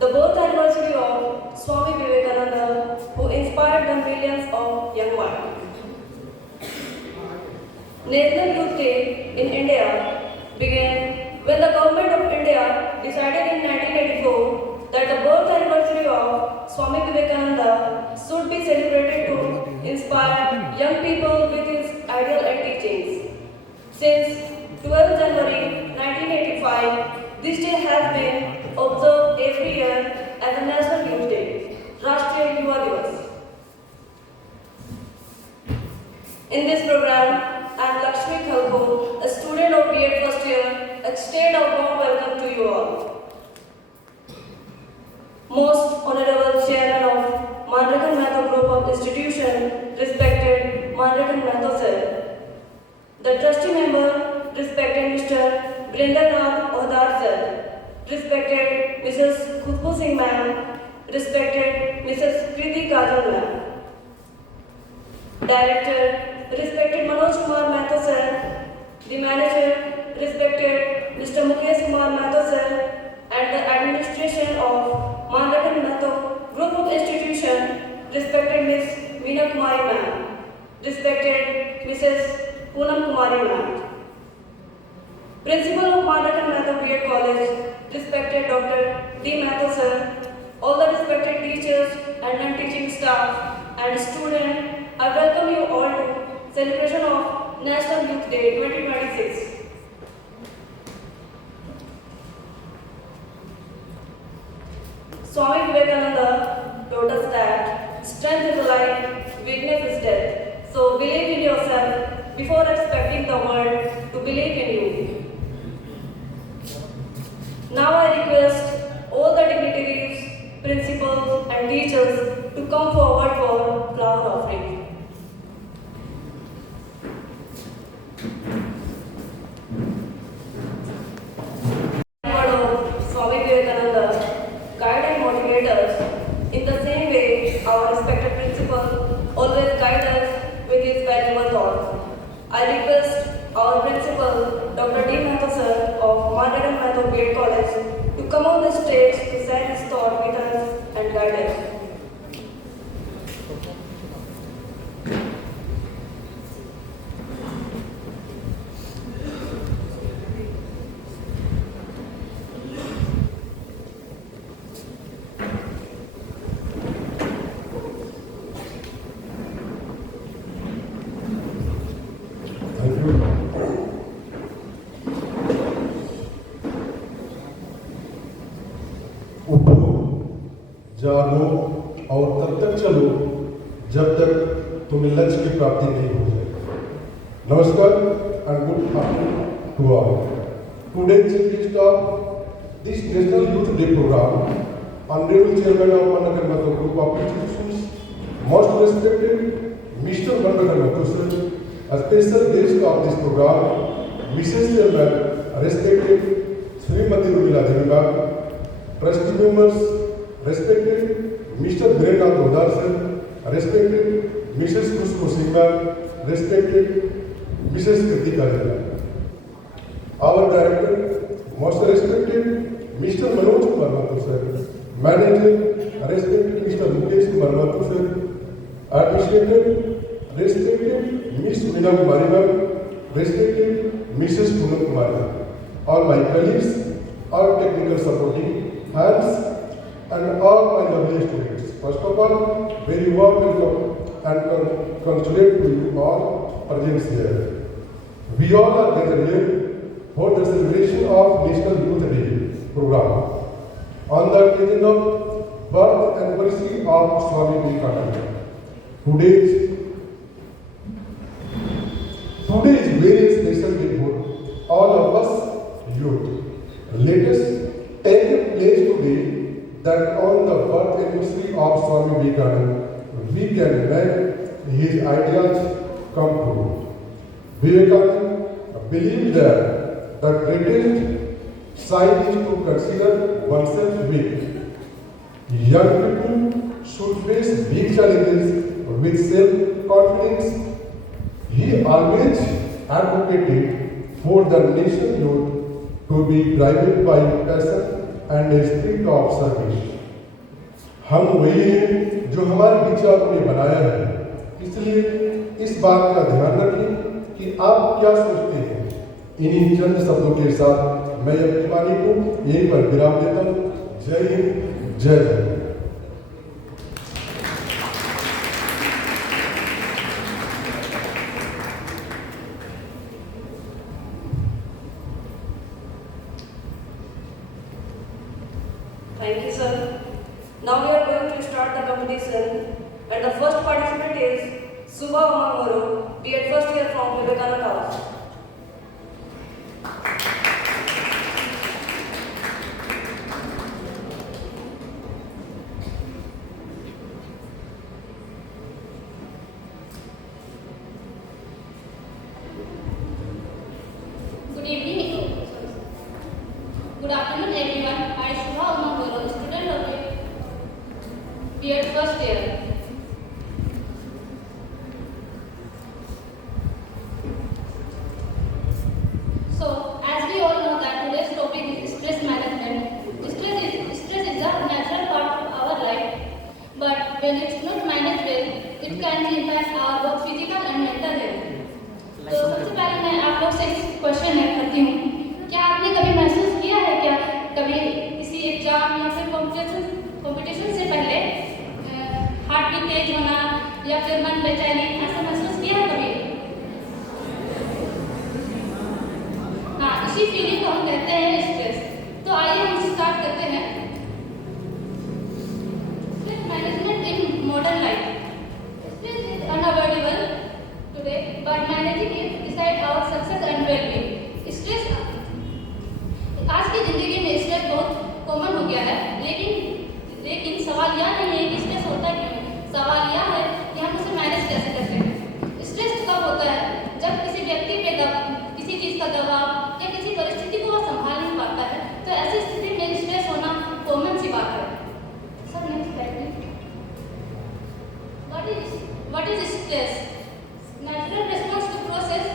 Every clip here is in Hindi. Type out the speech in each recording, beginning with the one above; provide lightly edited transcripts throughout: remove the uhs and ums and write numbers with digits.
the birth anniversary of Swami Vivekananda, who inspired the millions of young minds. National Youth Day in India began when the government of India decided in 1984 that the birth anniversary of Swami Vivekananda should be celebrated to inspire young people with his ideal and teachings. Since 12 January 1985, this day has been observed every year as a National Youth Day, Rashtriya Yuva Divas. In this program, I am Lakshmi Khalko, a student of B.Ed first year, extend a warm welcome to you all. Most Honorable Chairman of Manrakan Mehta Group of Institution, respected Manrakan Mehta Sir. The trustee member, respected Mr. Brindernath Ohdar Sir. Respected Mrs. Khushbu Singh Ma'am. Respected Mrs. Kriti Kajal Ma'am. Director, respected Manoj Kumar Mehta Sir, the manager, respected Mr. Mukesh Kumar Mehta Sir, and the administration of Manrakan Mehta Group of Institution, respected Ms. Meena Kumari Ma'am, respected Mrs. Poonam Kumari Ma'am. Principal of Manrakan Mehta B.Ed College, respected Dr. D. Mehta Sir, all the respected teachers and non-teaching staff and students, I welcome you all to celebration of National Youth Day 2026. Swami Vivekananda taught us that strength is life, weakness is death. So believe in yourself before expecting the world to believe in you. Now I request all the dignitaries, principals and teachers to come forward for flower offering. Word of Swami Vivekananda guide and motivate us. In the same way, our respected principal always guide us with his valuable thoughts. I request our principal, Dr. D. Mehta Sir of Manrakan Mehta B.Ed College, to come on the stage to share his thought with us and guide us. जागो और तब तक चलो जब तक तुम्हें लक्ष्य की प्राप्ति नहीं हो जाए. Namaskar and good afternoon to all. Today's chief guest of this National Youth Day program, Honorable Chairman of Manrakan Mehta Group of Institutions, most respected Mr. Manrakan Mehta Sir, a special guest of this program, Mrs. Chairman, respected Srimati Urmila Devi Ma'am, trustee members, respected Mr. Brindernath Ohdar Sir, respected Mrs. Khushbu Singh Ma'am, respected Mrs. Kriti Kajal Ma'am. Our director, most respected Mr. Manoj Kumar Mehta Sir, manager, respected Mr. Mukesh Kumar Mehta Sir, administrator, respected Ms. Meena Kumari Ma'am, respected Mrs. Poonam Kumari Ma'am, all my colleagues, all technical supporting hands, and all my lovely students. First of all, very warm welcome and congratulate to you all present here. We all are gathered here for the celebration of National Youth Day program on the occasion of birth anniversary of Swami Vivekananda. Today is very special day for all of us youth. Let us take a place today that on the birth anniversary of Swami Vivekananda, we can make his ideals come true. Vivekananda believed that the greatest sign is to consider oneself weak. Young people should face big challenges with self-confidence. He always advocated for the nation youth to be guided by passion and a spirit of service. हम वही हैं जो हमारे विचारों ने बनाया है, इसलिए इस बात का ध्यान रखें कि आप क्या सोचते हैं। इन्हीं चंद शब्दों के साथ मैं अपनी वाणी को यहीं पर विराम देता हूँ। जय हिंद, जय जय। Thank you, sir. Now we are going to start the competition, and the first participant is Subha Umangoro, B.Ed first year from Vivekananda College. Good evening. Good afternoon, everyone. I am Shubha Umangoro, student of B.Ed first year. So, as we all know that today's topic is stress management. Stress is a natural part of our life, but when it's not managed well, it can impact our both physical and mental health. तो सबसे पहले मैं आप लोग से क्वेश्चन करती हूँ, क्या आपने कभी महसूस किया है क्या कभी किसी एग्जाम या फिर कंपटीशन से पहले हार्ट बीट तेज होना या फिर मन बेचैनी ऐसा महसूस किया है कभी? हाँ, इसी फीलिंग को हम कहते हैं स्ट्रेस। तो आइए हम स्टार्ट करते हैं। Stress management in modern life. Stress is unavoidable today, but managing it decide our success and well-being. Stress आज की जिंदगी में स्ट्रेस बहुत कॉमन हो गया है, लेकिन सवाल यह नहीं है कि स्ट्रेस होता क्यों है। सवाल यह है कि हम उसे मैनेज कैसे करते हैं। स्ट्रेस कब होता है? जब किसी व्यक्ति पे किसी चीज का दबाव या किसी परिस्थिति को वह संभाल नहीं पाता है, तो ऐसी स्थिति में स्ट्रेस होना कॉमन सी बात है। Sir next slide please. What is stress? Natural response to process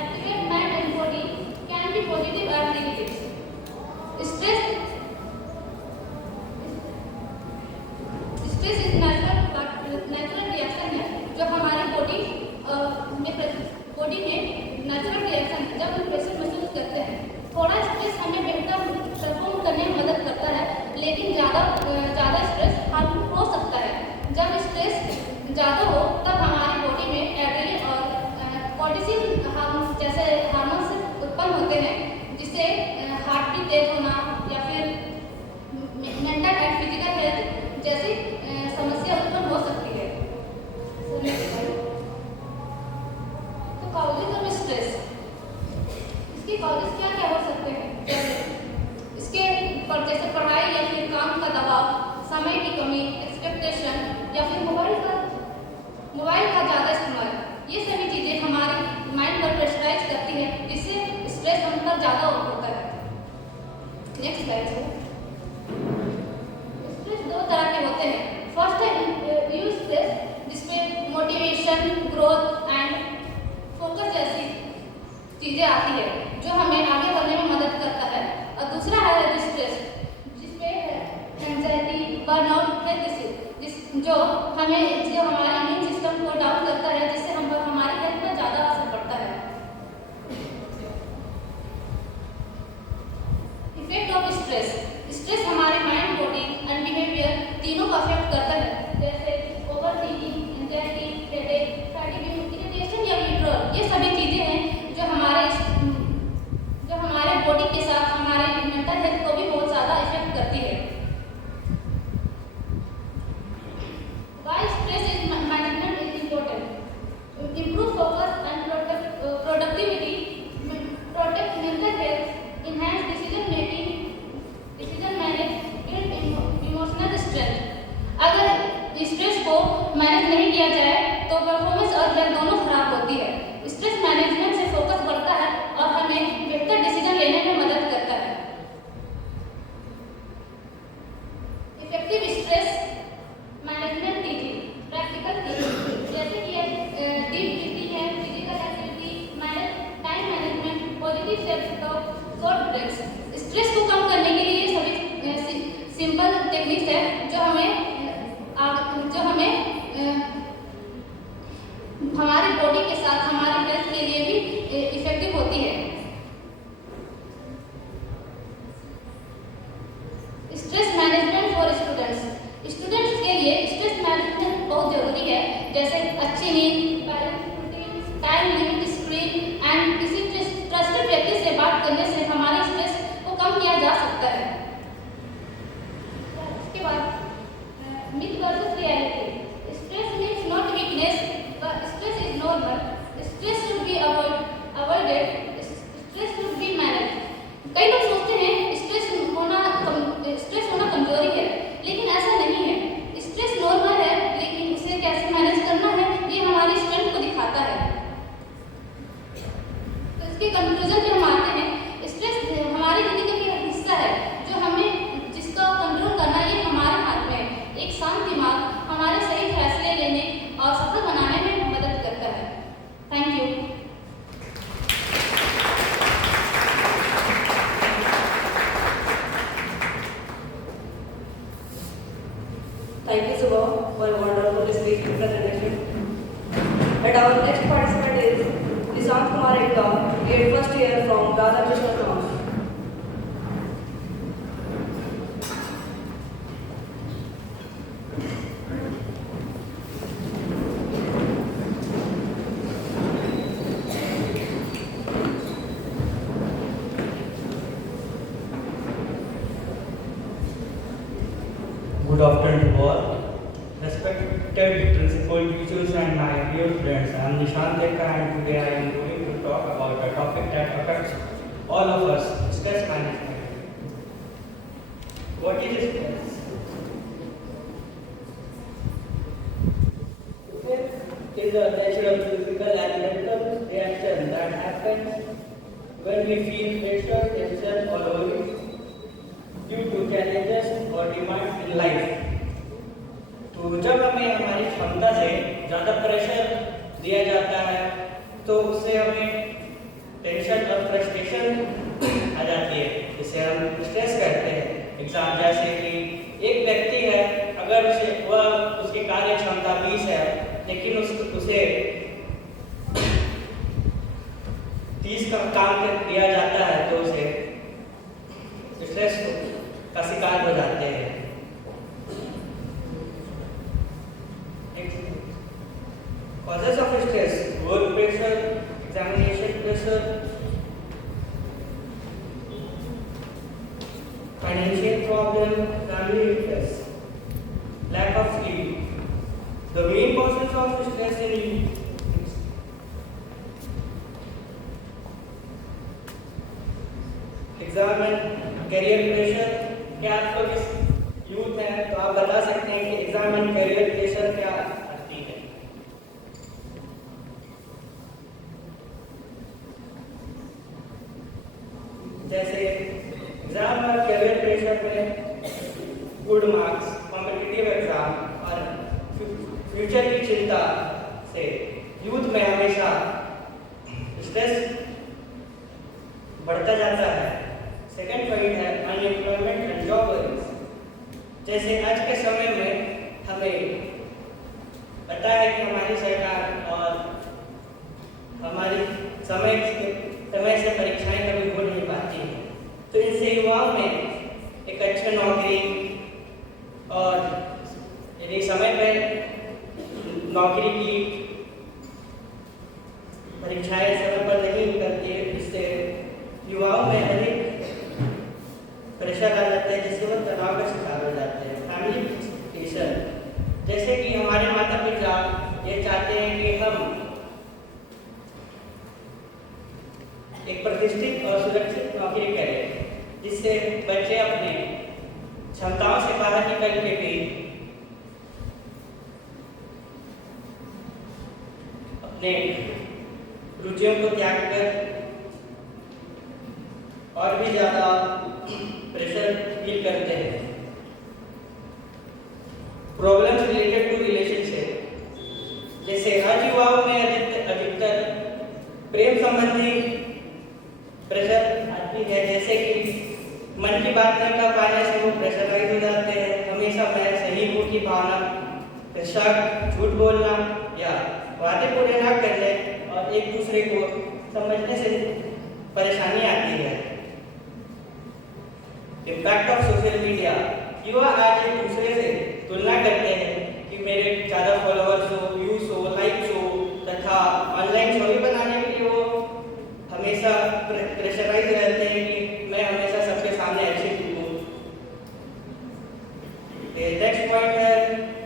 activate mind and body can be positive or negative. Stress is natural reaction है जो हमारी बॉडी में नेचुरल रिएक्शन जब हम प्रेशर महसूस करते हैं। थोड़ा स्ट्रेस हमें बेहतर परफॉर्म करने में मदद करता है, लेकिन ज़्यादा स्ट्रेस हार्मफुल हो सकता है। जब स्ट्रेस ज़्यादा हो तब हमारी बॉडी में एड्रेनलिन और कॉर्टिसोल जैसे हार्मोन्स उत्पन्न होते हैं, जिससे हार्ट बीट तेज होना या फिर मेंटल एंड फिजिकल हेल्थ जैसी समस्या उत्पन्न हो सकती है। तो कॉजेज ऑफ स्ट्रेस, इसके कॉजेज क्या क्या हो सकते हैं? इसके पर जैसे पढ़ाई या फिर काम का दबाव, समय की कमी, एक्सपेक्टेशन या फिर मोबाइल का ज़्यादा इस्तेमाल, ये सभी चीज़ें हमारे माइंड पर प्रेशराइज करती है, जिससे स्ट्रेस हम पर ज़्यादा होता है। नेक्स्ट स्लाइड है। स्ट्रेस दो तरह के होते हैं। फर्स्ट है यूज स्ट्रेस, जिसमें मोटिवेशन, ग्रोथ एंड फोकस जैसी चीज़ें आती है जो हमें आगे बढ़ने में मदद करता है। और दूसरा है स्ट्रेस, जिसमें एंजाइटी, बर्नआउट, हेल्थ इश्यू जो हमारे इम्यून सिस्टम को डाउन करता है, जिससे हमारी हेल्थ पर ज़्यादा असर पड़ता है। इफेक्ट ऑफ स्ट्रेस हमारे माइंड, बॉडी एंड बिहेवियर तीनों को अफेक्ट करता है, जैसे overthinking, anxiety, headache, fatigue, irritation या विड्रॉल। ये सभी चीज़ें हैं जो हमारे बॉडी के साथ हमारे मेंटल हेल्थ को भी बहुत ज़्यादा इफेक्ट करती है। Why stress is management is important? Improve focus and productivity, protect mental health, enhance decision manage, build emotional strength। अगर स्ट्रेस को मैनेज नहीं किया जाए तो परफॉर्मेंस और हेल्थ दोनों खराब होती है। स्ट्रेस मैनेजमेंट से फोकस बढ़ता है और हमें बेहतर डिसीजन लेने में मदद करता है। Effective stress management teaching, practical teaching, जैसे कि डीप ब्रीथिंग है, physical activity, time management, positive self talk, short breaks. Stress को कम करने के लिए सभी टेक्निक्स है जो हमें हमारी बॉडी के साथ हमारे हेल्थ के लिए भी इफेक्टिव होती है। स्ट्रेस मैनेजमेंट फॉर स्टूडेंट्स के लिए स्ट्रेस मैनेजमेंट बहुत जरूरी है, जैसे अच्छी नींद, balance routine, time limit screen and किसी ट्रस्टेड व्यक्ति से बात करने से हमारे स्ट्रेस को कम किया जा सकता है। उसके बाद myth versus reality. Stress means not weakness, stress is normal, stress should be avoided, stress should be manage. कई लोग सोचते हैं स्ट्रेस होना कमजोरी है, लेकिन ऐसा नहीं है। स्ट्रेस नॉर्मल है, लेकिन उसे कैसे मैनेज करना है ये हमारी स्ट्रेंथ को दिखाता है। तो इसके कंक्लूजन पे हम आते हैं, स्ट्रेस हमारी जिंदगी का हिस्सा है जिसका कंट्रोल करना ये हमारे हाथ में है। एक शांत दिमाग हमारे सही फैसले लेने और सफल बनाने में मदद करता है। Thank you. Thank you, Subha, for a wonderful speech presentation. And our next participant is Nishant Kumar Ekta, grade first year from Radha Krishna College. Good afternoon to all. Respected principal, teachers and my dear friends, I am Nishant Ekta and today I am going to talk about a topic that affects all of us, stress management. What is stress? Stress is a natural physical and mental reaction that happens when we feel pressure, tension or worry due to challenges or demands in life. तो जब हमें हमारी क्षमता से ज़्यादा प्रेशर दिया जाता है तो उससे हमें टेंशन और फ्रस्ट्रेशन आ जाती है, जिसे हम स्ट्रेस कहते हैं। एग्जाम जैसे कि एक व्यक्ति है, अगर उसकी कार्य क्षमता 20 है लेकिन उसे 30 का काम दिया जाता है तो उसे स्ट्रेस का शिकार हो जाते हैं। Causes of stress: work pressure, examination pressure, financial problem, family stress, lack of sleep. The main causes of stress in exam and career pressure. क्या आप लोग इस यूथ में हैं तो आप बता सकते हैं कि एग्जाम एंड करियर प्रेशर क्या आती है? जैसे एग्जाम और करियर प्रेशर में गुड मार्क्स, कॉम्पिटिटिव एग्जाम और फ्यूचर की चिंता से यूथ में हमेशा स्ट्रेस बढ़ता जाता है। सेकेंड पॉइंट है अनएम्प्लॉयमेंट एंड जॉब वरीज। जैसे आज के समय में हमें पता है कि हमारी सरकार और हमारी समय से परीक्षाएं कभी हो नहीं पाती हैं, तो इनसे युवाओं में एक अच्छी नौकरी और यदि समय पर नौकरी की परीक्षाएं समय पर नहीं करती है, इससे युवाओं में अधिक प्रेशर आ जाता है, जिससे वो तनाव का शिकार हो जाते हैं। फैमिली एक्सपेक्टेशन, जैसे कि हमारे माता पिता ये चाहते हैं कि हम एक प्रतिष्ठित और सुरक्षित नौकरी करें, जिससे बच्चे अपने क्षमताओं से बाहर निकल के भी अपने रुचियों को त्याग कर और भी ज़्यादा प्रेशर फील करते हैं। प्रॉब्लम्स रिलेटेड टू रिलेशनशिप, जैसे हर युवाओं में अधिकतर प्रेम संबंधी प्रेशर आती है, जैसे कि मन की बात नहीं कर पाने से वो प्रेशराइज हो जाते हैं। हमेशा मैं सही हूँ की भावना, फिर शक, झूठ बोलना या वादे पूरे ना करने और एक दूसरे को समझने से परेशानी आती है। Impact of social media. युवा आज एक दूसरे से तुलना करते हैं कि मेरे ज़्यादा फॉलोअर्स हो, व्यूज हो, लाइक्स हो, तथा ऑनलाइन छवि बनाने के लिए वो हमेशा प्रेशराइज रहते हैं कि मैं हमेशा सबके सामने अच्छी दिखूं। नेक्स्ट पॉइंट है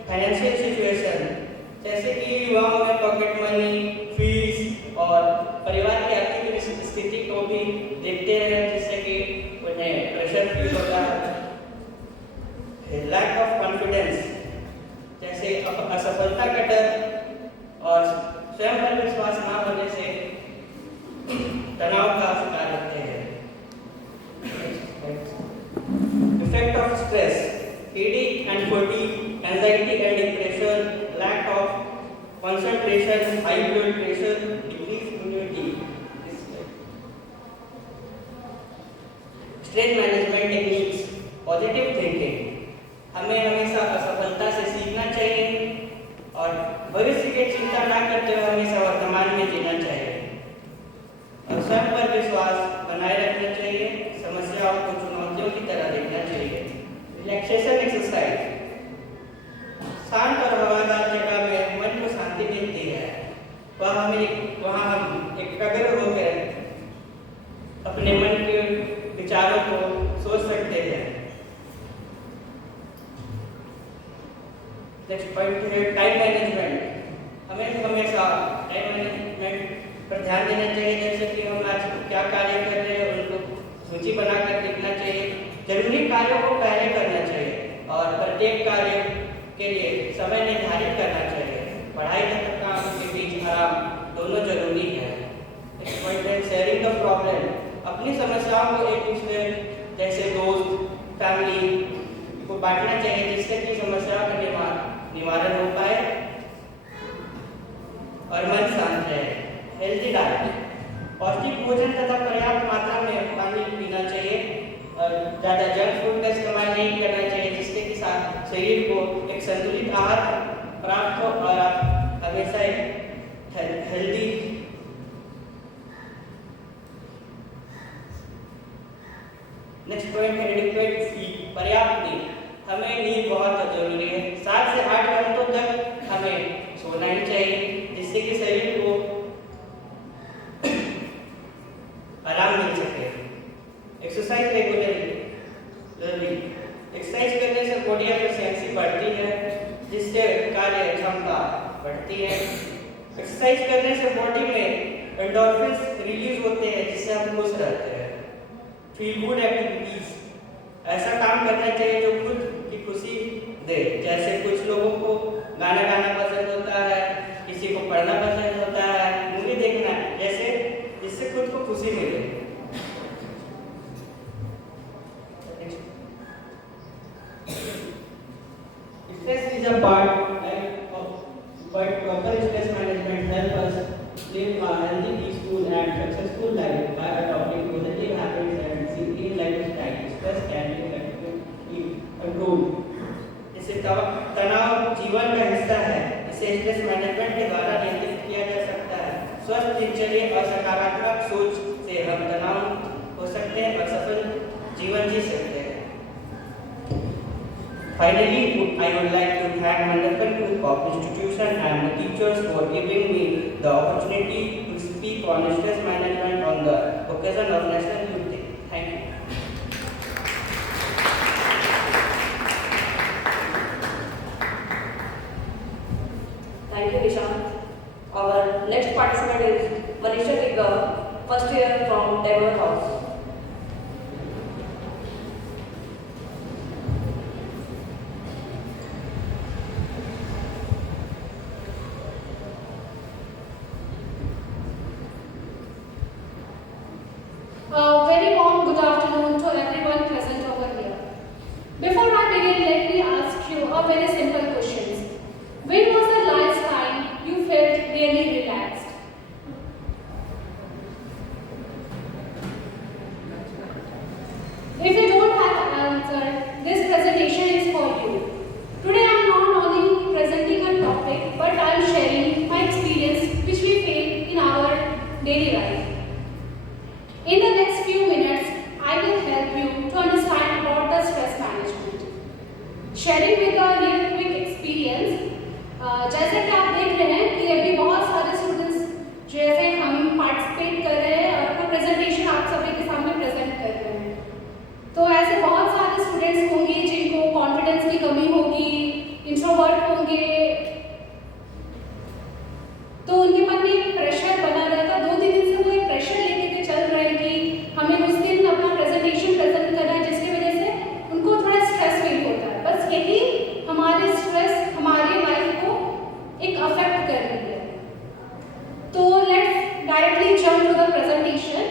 फाइनेंशियल सिचुएशन। जैसे कि युवाओं में पॉकेट मनी, फीस और परिवार की आर्थिक स्थिति को भी देखते हैं, जिससे कि उन्हें प्रेशर फील होता है। लैक ऑफ कॉन्फिडेंस, जैसे असफलता का डर और स्वयं पर विश्वास न होने से तनाव का शिकार होते हैं। Effect of stress, headache and fatigue, anxiety and depression, lack of concentration, high blood pressure, decreased immunity. Stress management techniques, positive thinking. हमें हमेशा असफलता से सीखना चाहिए और भविष्य की चिंता न करते हुए हमेशा वर्तमान में जीना चाहिए और स्वयं पर विश्वास बनाए रखना चाहिए। समस्याओं को चुनौतियों की तरह देखना चाहिए। रिलैक्सेशन एक्सरसाइज, शांत और हवादार जगह में मन को शांति मिलती है। वहाँ हम एकाग्र होकर अपने मन के विचारों को सोच सकते हैं। नेक्स्ट पॉइंट है टाइम मैनेजमेंट। हमें हमेशा टाइम मैनेजमेंट पर ध्यान देना चाहिए। जैसे कि हम आज क्या कार्य कर रहे हैं उनको सूची बनाकर लिखना चाहिए। जरूरी कार्यों को पहले करना चाहिए और प्रत्येक कार्य के लिए समय निर्धारित करना चाहिए। पढ़ाई तथा काम के बीच आराम दोनों जरूरी है। नेक्स्ट पॉइंट है शेयरिंग द प्रॉब्लम। अपनी समस्याओं को एक दूसरे जैसे दोस्त, फैमिली को बांटना चाहिए, जिससे कि समस्याओं का निवारण हो पाए और मन शांत रहे। हेल्दी डाइट, पौष्टिक भोजन तथा पर्याप्त मात्रा में पानी पीना चाहिए और ज़्यादा जंक फूड का इस्तेमाल नहीं करना चाहिए, जिससे कि शरीर को एक संतुलित आहार प्राप्त हो और आप हमेशा एक हेल्दी नेक्स्ट पॉइंट है एडिक्वेट स्लीप, पर्याप्त नींद। हमें नींद बहुत जरूरी है। 7 से 8 घंटों तक हमें सोना ही चाहिए, जिससे कि शरीर को आराम मिल सके। एक्सरसाइज रेगुलरली, एक्सरसाइज करने से बॉडी एफिशिएंसी बढ़ती है, जिससे कार्य क्षमता बढ़ती है। एक्सरसाइज करने से बॉडी में एंडोर्फिन्स रिलीज होते हैं, जिससे हम खुश रहते हैं। फील गुड एक्टिविटीज, ऐसा काम करना चाहिए जो खुद की खुशी दे। जैसे कुछ लोगों को गाना गाना पसंद होता है, किसी को पढ़ना पसंद होता है, मूवी देखना, जैसे जिससे खुद को खुशी मिले। Stress is a part of, but proper stress management helps us live a healthy, peaceful, and successful life by adopting positive habits and seeking lifestyle. Stress can be effectively controlled. इसे तनाव जीवन का हिस्सा है। इसे स्ट्रेस मैनेजमेंट के द्वारा नियंत्रित किया जा सकता है। स्वस्थ दिनचर्या और सकारात्मक सोच से हम तनाव हो सकते हैं और सफल जीवन जी सकते हैं। Finally, I would like to thank Mandapam Group of Institution and the teachers for giving me the opportunity to speak on stress management on the occasion of National Youth Day. Thank you. Thank you, Nishant. Our next participant is Manisha Digga, first year from Taylor House. Very sharing with a real quick experience. जैसे कि आप देख रहे हैं कि अभी बहुत सारे स्टूडेंट्स जैसे हम पार्टिसिपेट कर रहे हैं और अपना प्रेजेंटेशन आप सभी के सामने प्रेजेंट कर रहे हैं, तो ऐसे बहुत सारे स्टूडेंट्स होंगे जिनको कॉन्फिडेंस की कमी होगी, इंट्रोवर्ट होंगे, तो उनके मन में एक प्रेशर बना रहता है। 2-3 दिन से वो एक प्रेशर लेके के चल रहे हैं कि हमें उस दिन अपना प्रेजेंटेशन प्रेजेंट करना है, जिसकी वजह से उनको थोड़ा स्ट्रेस फील होता है। बस यही हमारे स्ट्रेस हमारी लाइफ को एक अफेक्ट कर रही है। तो let's directly jump to the presentation.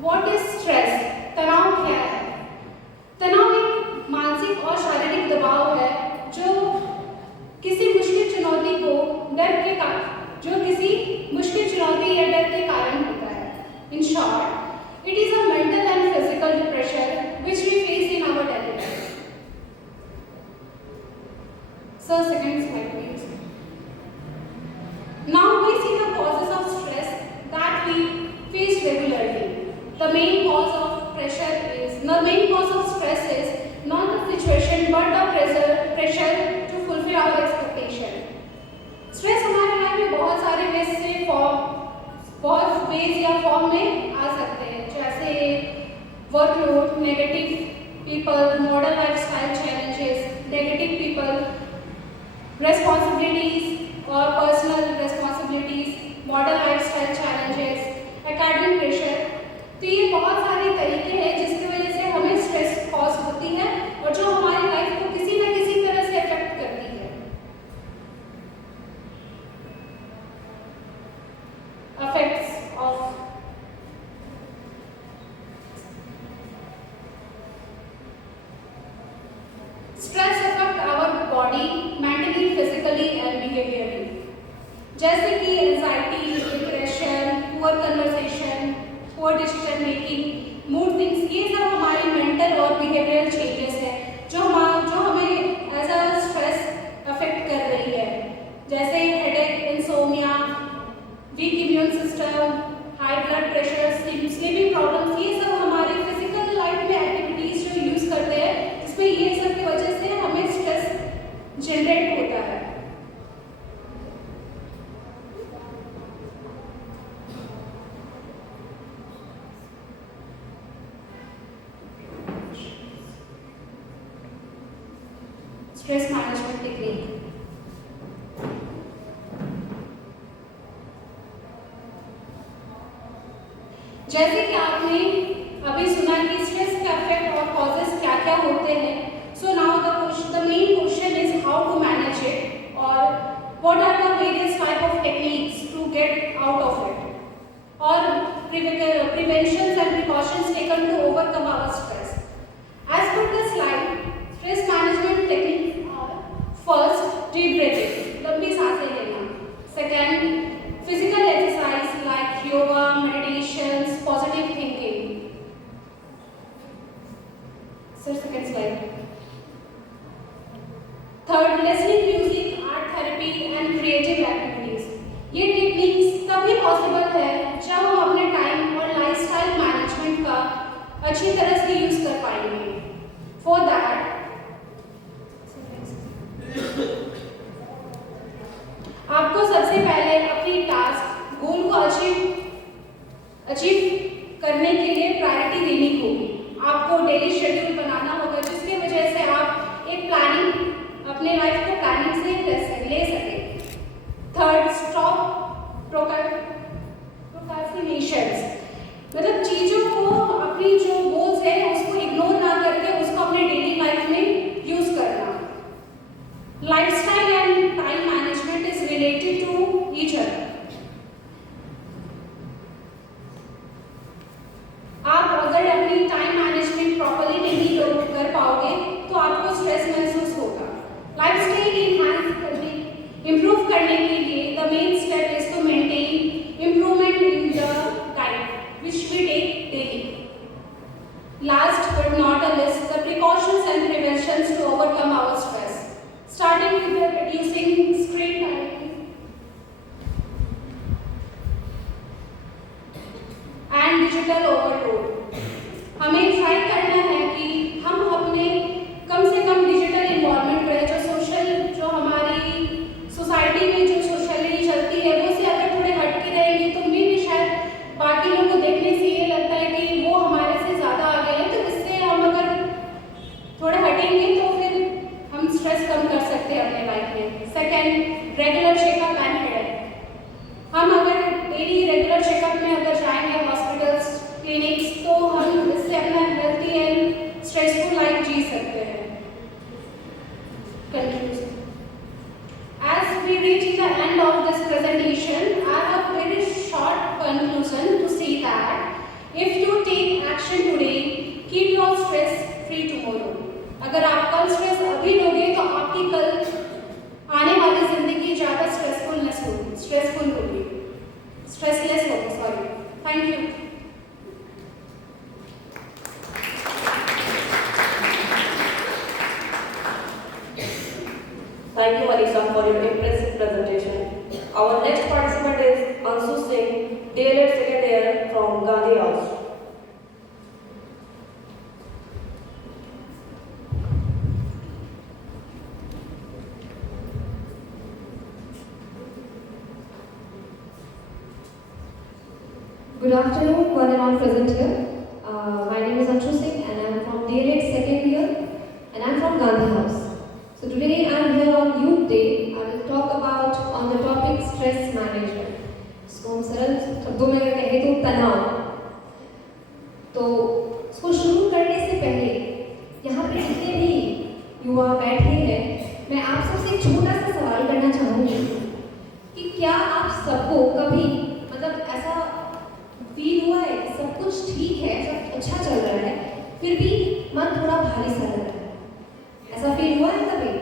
What is stress? तनाव क्या है? तनाव एक मानसिक और शारीरिक दबाव है जो किसी मुश्किल चुनौती को जो किसी मुश्किल चुनौती या डर के कारण होता है। In short, it is a mental and physical pressure which we face in our daily life. So, second slide, please. Now we see the causes of stress that we face regularly. The main cause of stress is not the situation but the pressure to fulfill our expectation. Stress हमारे लाइफ में बहुत सारे वेज से बहुत वेज या फॉर्म में आ सकते हैं, जैसे workload, negative people, modern lifestyle challenges, negative people, responsibilities और personal responsibilities, modern lifestyle challenges, academic pressure. तो ये बहुत सारे तरीके हैं जिसकी वजह से हमें स्ट्रेस कॉज होती है और जो हमारी लाइफ को किसी न किसी तरह से अफेक्ट करती है। Effects of stress affect our body mentally, physically and behaviorally. जैसे कि anxiety, depression, poor conversation, poor decision making, mood swings, ये सब हमारे मेंटल और बिहेवियरल चेंजेस हैं जो हमें एज अ स्ट्रेस अफेक्ट कर रही है, जैसे headache, insomnia, week immune system, high blood pressure, sleeping problems. ये सब हमारी फिजिकल लाइफ में एक्टिविटीज जो यूज करते हैं, जिसमें ये सब की वजह से हमें स्ट्रेस जनरेट होता है। Stress management technique. जैसे कि आपने अभी सुना कि स्ट्रेस के इफेक्ट और कॉजेस क्या क्या होते हैं, so now the main question is how to manage it और what are the various type of techniques to get out of it और preventions and precautions taken to overcome our stress. As per the slide, stress management techniques are first, deep breathing, लंबी सांसें लेना। Second, physical exercise like yoga, meditations, positive thinking. Sir, second slide. Third, listening music, art therapy and creative activities. ये टेक्निक्स तभी पॉसिबल है जब हम अपने टाइम और लाइफस्टाइल मैनेजमेंट का अच्छी तरह से यूज कर पाएंगे। For that, आपको सबसे पहले अपनी टास्क गोल को अचीव करने के लिए प्रायोरिटी देनी होगी। आपको डेली शेड्यूल बनाना होगा जिसकी वजह से आप एक प्लानिंग अपने लाइफ को प्लानिंग से ले सकें। थर्ड, स्टॉप प्रोक्रास्टिनेशंस, मतलब चीज़ों को, अपनी जो गोल्स है उसको इग्नोर ना करके उसको अपने डेली लाइफ में यूज करना। Lifestyle and time management is related to each other. आप अगर अपनी टाइम मैनेजमेंट प्रॉपर्ली नहीं कर पाओगे तो आपको स्ट्रेस महसूस होगा। लाइफस्टाइल इम्प्रूव करने के लिए the main step is to maintain improvement in the diet which we take daily. Last but not a least, the precautions and preventions to overcome our stress, starting with the reducing screen time and digital overload। हमें ट्राई करना है कि हम अपने कम action today, keep your stress free tomorrow. अगर आप कल स्ट्रेस अभी लोगे तो आपकी कल आने वाली जिंदगी ज़्यादा स्ट्रेसलेस होगी, sorry. Thank you. Thank you, Alisa, for your impressive presentation. Our next participant is Ansu Singh, DLED second year from Gandhi House. Good afternoon, one and all present here. My name is Anshu Singh and I am from DLED second year and I am from Gandhi House. So today I am here on Youth Day. I will talk about on the topic stress management. इसको हम सरल शब्दों में अगर कहें तो तनाव। तो इसको शुरू करने से पहले यहाँ पे जितने भी युवा बैठे हैं, मैं आप सबसे एक छोटा सा सवाल करना चाहूँगी कि क्या आप सबको कभी मतलब ऐसा फील हुआ है कि सब कुछ ठीक है, सब अच्छा चल रहा है, फिर भी मन थोड़ा भारी सा लग रहा है? ऐसा फील हुआ है कभी?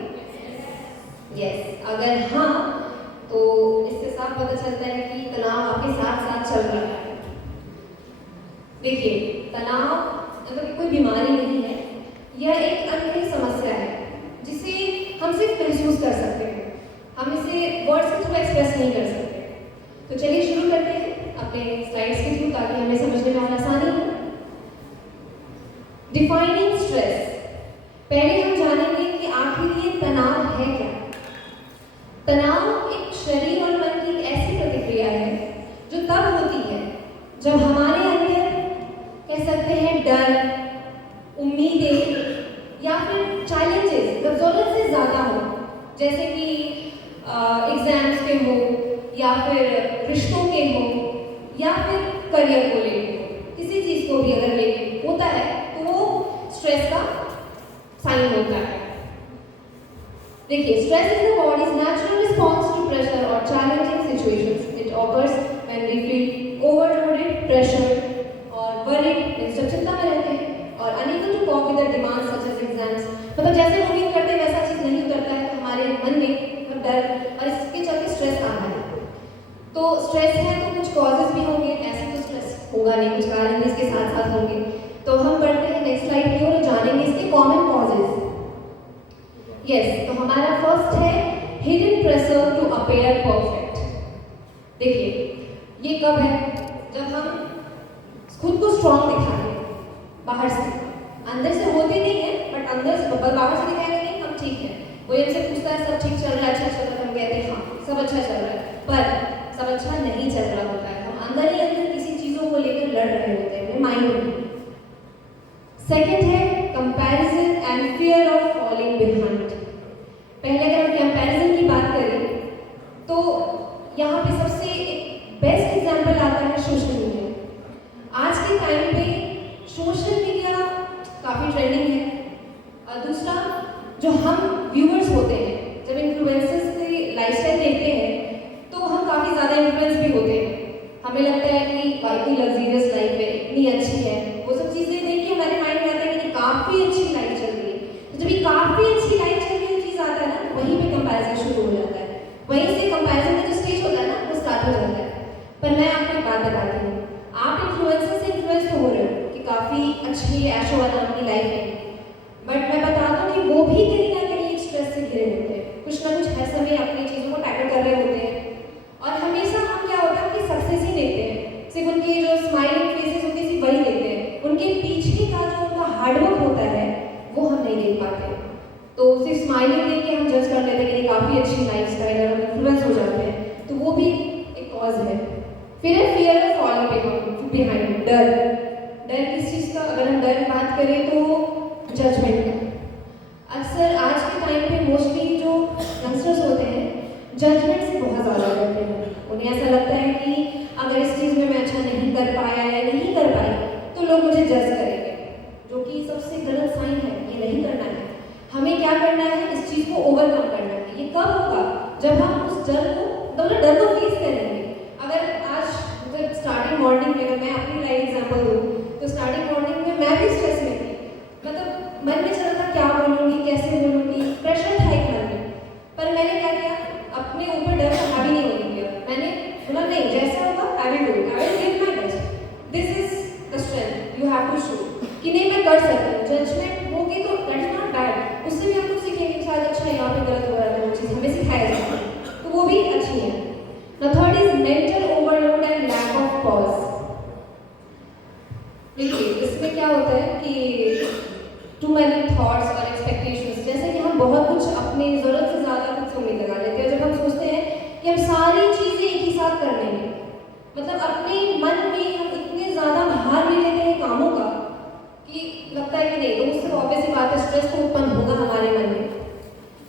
यस। अगर हाँ, तो इससे साफ पता चलता है कि तनाव आपके साथ साथ चल रहा है। देखिए, तनाव मतलब कोई बीमारी नहीं है, यह एक अन्य समस्या है जिसे हम सिर्फ महसूस कर सकते हैं, हम इसे वर्ड्स के थ्रू एक्सप्रेस नहीं कर सकते। तो चलिए शुरू करते हैं अपने स्लाइड्स के थ्रू ताकि हमें समझने में और आसानी हो। Defining stress. पहले हम जानेंगे कि आखिर ये तनाव है क्या। तनाव एक शरीर और मन की एक ऐसी प्रतिक्रिया है जो तब होती है जब हमारे अंदर कह सकते हैं डर, उम्मीदें या फिर चैलेंजेस जरूरत से ज़्यादा हो, जैसे कि एग्जाम्स के हो या फिर रिश्तों के हो या फिर करियर को लेकर हो, किसी चीज़ को भी अगर लेकर होता है तो वो स्ट्रेस का साइन होता है। देखिए, stress is the body's natural response to pressure और challenging situations. It occurs when we feel overloaded, pressure और वरीड, जब चिंता में रहते हैं और unable to cope with the demands such as exams. मतलब जैसे उम्मीद करते हैं वैसा चीज़ नहीं करता है तो हमारे मन में डर और इसके चलते स्ट्रेस आ रहा है। तो स्ट्रेस है तो कुछ कॉजेज भी होंगे, ऐसे तो स्ट्रेस होगा नहीं, कुछ कारण भी इसके साथ साथ होंगे। तो हम बढ़ते हैं नेक्स्ट स्लाइड की ओर, जानेंगे इसके कॉमन कॉजेज। यस, तो हमारा फर्स्ट है hidden pressure to appear perfect. देखिए, ये कब है? जब हम खुद को स्ट्रॉन्ग दिखाते हैं बाहर से, अंदर से होते नहीं है बट अंदर से बाहर से दिखाएंगे नहीं हम ठीक है। वो हमसे पूछता है सब ठीक चल रहा है, अच्छा चल रहा है, हम कहते हैं हाँ सब अच्छा चल रहा है, पर सब अच्छा नहीं चल रहा होता है। हम अंदर ही अंदर किसी चीज़ों को लेकर लड़ रहे होते हैं अपने माइंड में। सेकेंड है comparison and fear of falling behind. पहले अगर हम कंपैरिजन की बात करें तो यहाँ पे सबसे एक बेस्ट एग्जांपल आता है सोशल मीडिया। आज के टाइम पे सोशल मीडिया काफ़ी ट्रेंडिंग है। और दूसरा, जो हम व्यूअर्स होते हैं, जब इन्फ्लुएंसर्स के लाइफस्टाइल देखते हैं तो हम काफ़ी ज़्यादा इन्फ्लुएंस भी होते हैं। हमें लगता है कि भाई की लग्जरियस लाइफ है, इतनी अच्छी है, वो सब चीज़ें देख के हमारे माइंड में आता है कि काफ़ी अच्छी लाइफ चल रही है। तो जब ये काफ़ी अच्छी लाइफ चल रही चीज़ आता है ना, वहीं पे कंपैरिजन शुरू हो जाता है, वहीं से कंपैरिजन का जो स्टेज होता है ना वो स्टार्ट हो जाता है। पर मैं आपको एक बात बताती हूँ, आप इन्फ्लुएंसर से इन्फ्लुएंस तो हो रहे हो कि काफ़ी अच्छी ऐशो आराम की लाइफ है, बट मैं बता दूँ कि वो भी कहीं ना कहीं एक स्ट्रेस से घिरे होते हैं, कुछ ना कुछ हर समय अपनी चीज़ों को टैकल कर रहे होते हैं। और हमेशा हम क्या होता है कि सक्सेस ही देखते हैं, सिर्फ उनकी जो स्माइलिंग फेसेस होती है सिर्फ वही देखते हैं, उनके पीछे का जो उनका हार्डवर्क होता है वो हम नहीं देख पाते। तो सिर्फ स्माइलिंग देख के हम जज कर लेते हैं कि काफ़ी अच्छी लाइफ स्टाइल है, हम इन्फ्लुएंस हो जाते हैं, तो वो भी एक कॉज है। फिर है फियर ऑफ फॉलिंग बिहाइंड, डर। डर किस चीज़ का? अगर हम डर की बात करें तो जजमेंट का। अक्सर आज के टाइम पे मोस्टली जो यंगस्टर्स होते हैं जजमेंट से बहुत ज़्यादा डरते हैं। उन्हें ऐसा लगता है कि अगर इस चीज़ में मैं अच्छा नहीं कर पाया या नहीं कर पाई तो लोग मुझे जज करेंगे, जो कि सबसे गलत साइन है। ये नहीं करना है, हमें क्या करना है, इस चीज़ को ओवरकम करना है। ये कब होगा? जब हम उस डर को फेस करेंगे। अगर आज स्टार्टिंग मॉर्निंग में, अगर मैं अपनी लाइफ एग्जाम्पल दूँ तो स्टार्टिंग मॉर्निंग टू शो कि नहीं मैं कर सकती हूँ। जजमेंट होगी तो दैट इज नॉट बैड, उससे भी हम कुछ सीखेंगे कि शायद अच्छा यहाँ पे गलत हो रहा है, वो चीज़ हमें सिखाया जाता है, तो वो भी अच्छी है। The third is mental overload and lack of pause. देखिए इसमें क्या होता है कि टू मैनी थॉट्स और एक्सपेक्टेशंस, जैसे कि हम बहुत कुछ अपनी ज़रूरत से ज़्यादा कुछ उम्मीद लगा लेते हैं। जब हम सोचते हैं कि हम सारी चीज़ें एक ही साथ कर लेंगे, मतलब अपने मन में हम इतने ज़्यादा भार ले लेते हैं कामों का कि लगता है कि नहीं, तो उससे ऑब्वियस बात है स्ट्रेस तो उत्पन्न होगा हमारे मन में।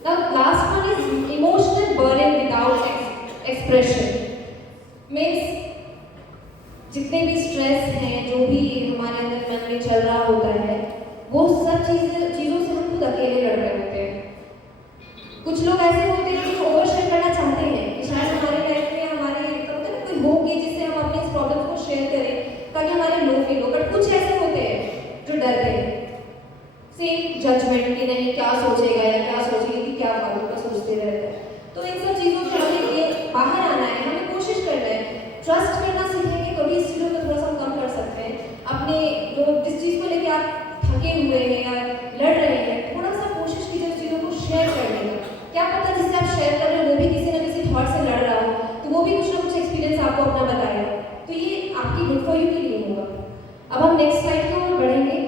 Now last one is emotional burning without expression. Means जितने भी स्ट्रेस हैं, जो भी हमारे अंदर मन में चल रहा होता है, वो सब चीज़ों से हम खुद अकेले लड़ रहे होते हैं। कुछ लोग ऐसे होते हैं जो ओवर शेयर करना चाहते हैं कि शायद हमारे लाइफ में हमारे कोई हो कि जिससे हम अपने इस प्रॉब्लम को शेयर करें ताकि हमारे लो फील हो। बट कुछ ऐसे होते हैं जो डरते हैं सेम जजमेंट की, नहीं क्या सोचेगा या क्या सोचेगी, कि क्या फालतू का सोचते रहते हैं। तो इन सब चीज़ों से हमें ये बाहर आना है, हमें कोशिश करना है, ट्रस्ट करना सीखेंगे तो भी इस चीज़ों को थोड़ा सा कम कर सकते हैं। अपने जो जिस चीज़ को लेकर आप थके हुए हैं या लड़ रहे हैं, थोड़ा सा कोशिश कीजिए उस चीज़ों को शेयर करने का। क्या पता जिससे आप शेयर कर रहे हो वो भी किसी न किसी थॉट से लड़ रहा हो, तो वो भी कुछ ना कुछ एक्सपीरियंस आपको अपना बताएगा, तो ये आपकी गुड फॉर यू के लिए होगा। अब हम नेक्स्ट स्लाइड की ओर बढ़ेंगे।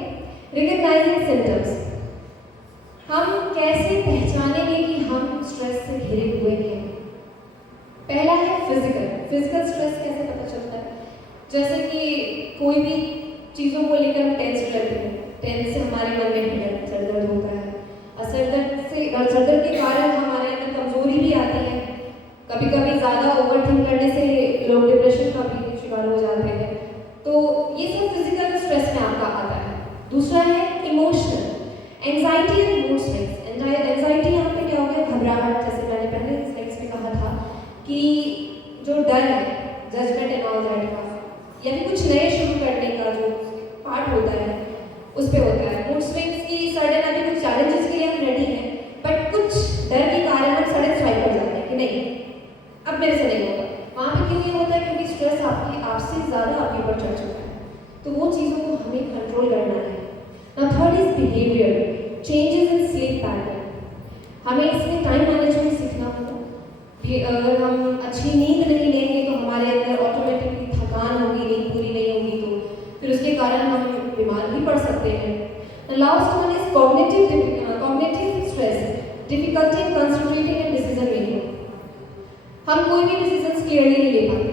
रिकग्नाइजिंग सिम्टम्स, हम कैसे पहचानेंगे कि हम स्ट्रेस से घिरे हुए हैं। पहला है फिजिकल स्ट्रेस कैसे पता चलता है, जैसे कि कोई भी चीज़ों को लेकर हम टेंस रहते हैं, टेंस से हमारे मन में सर दर्द होता है, और सर दर्द के कारण हमारे अंदर कमजोरी भी आती है। कभी कभी ज़्यादा ओवरथिंक करने से लोग डिप्रेशन का भी शिकार हो जाते हैं। तो ये सब फिजिकल स्ट्रेस में आपका आता है। दूसरा है emotional, anxiety and mood swings. Anxiety यहाँ पे क्या हो गया, घबराहट, जैसे मैंने पहले स्लाइड्स में कहा था कि जो डर है जजमेंट एंड ऑल दैट का, या फिर कुछ नए शुरू करने का जो पार्ट होता है उस पर होता है। मूड स्विंग्स की सडन अभी कुछ चैलेंजेस के लिए हम रेडी हैं, बट कुछ डर के कारण हम सडन स्वाइप कर जाते हैं कि नहीं अब मेरे से नहीं होगा। वहाँ पे क्यों ये होता है, क्योंकि स्ट्रेस आपसे ज़्यादा आपके ऊपर चढ़ चुका है, तो वो चीज़ों को हमें कंट्रोल करना है। Now third is behaviour, changes in sleep pattern. हमें इसमें टाइम मैनेजमेंट सीखना होगा। अगर हम अच्छी नींद नहीं लेंगे तो हमारे अंदर ऑटोमेटिकली थकान होगी, नींद पूरी नहीं होगी, तो फिर उसके कारण हम बीमार भी पड़ सकते हैं। Last one is cognitive stress, difficulty in concentrating and decision making. हम कोई भी डिसीजंस क्लियरली नहीं ले पाते,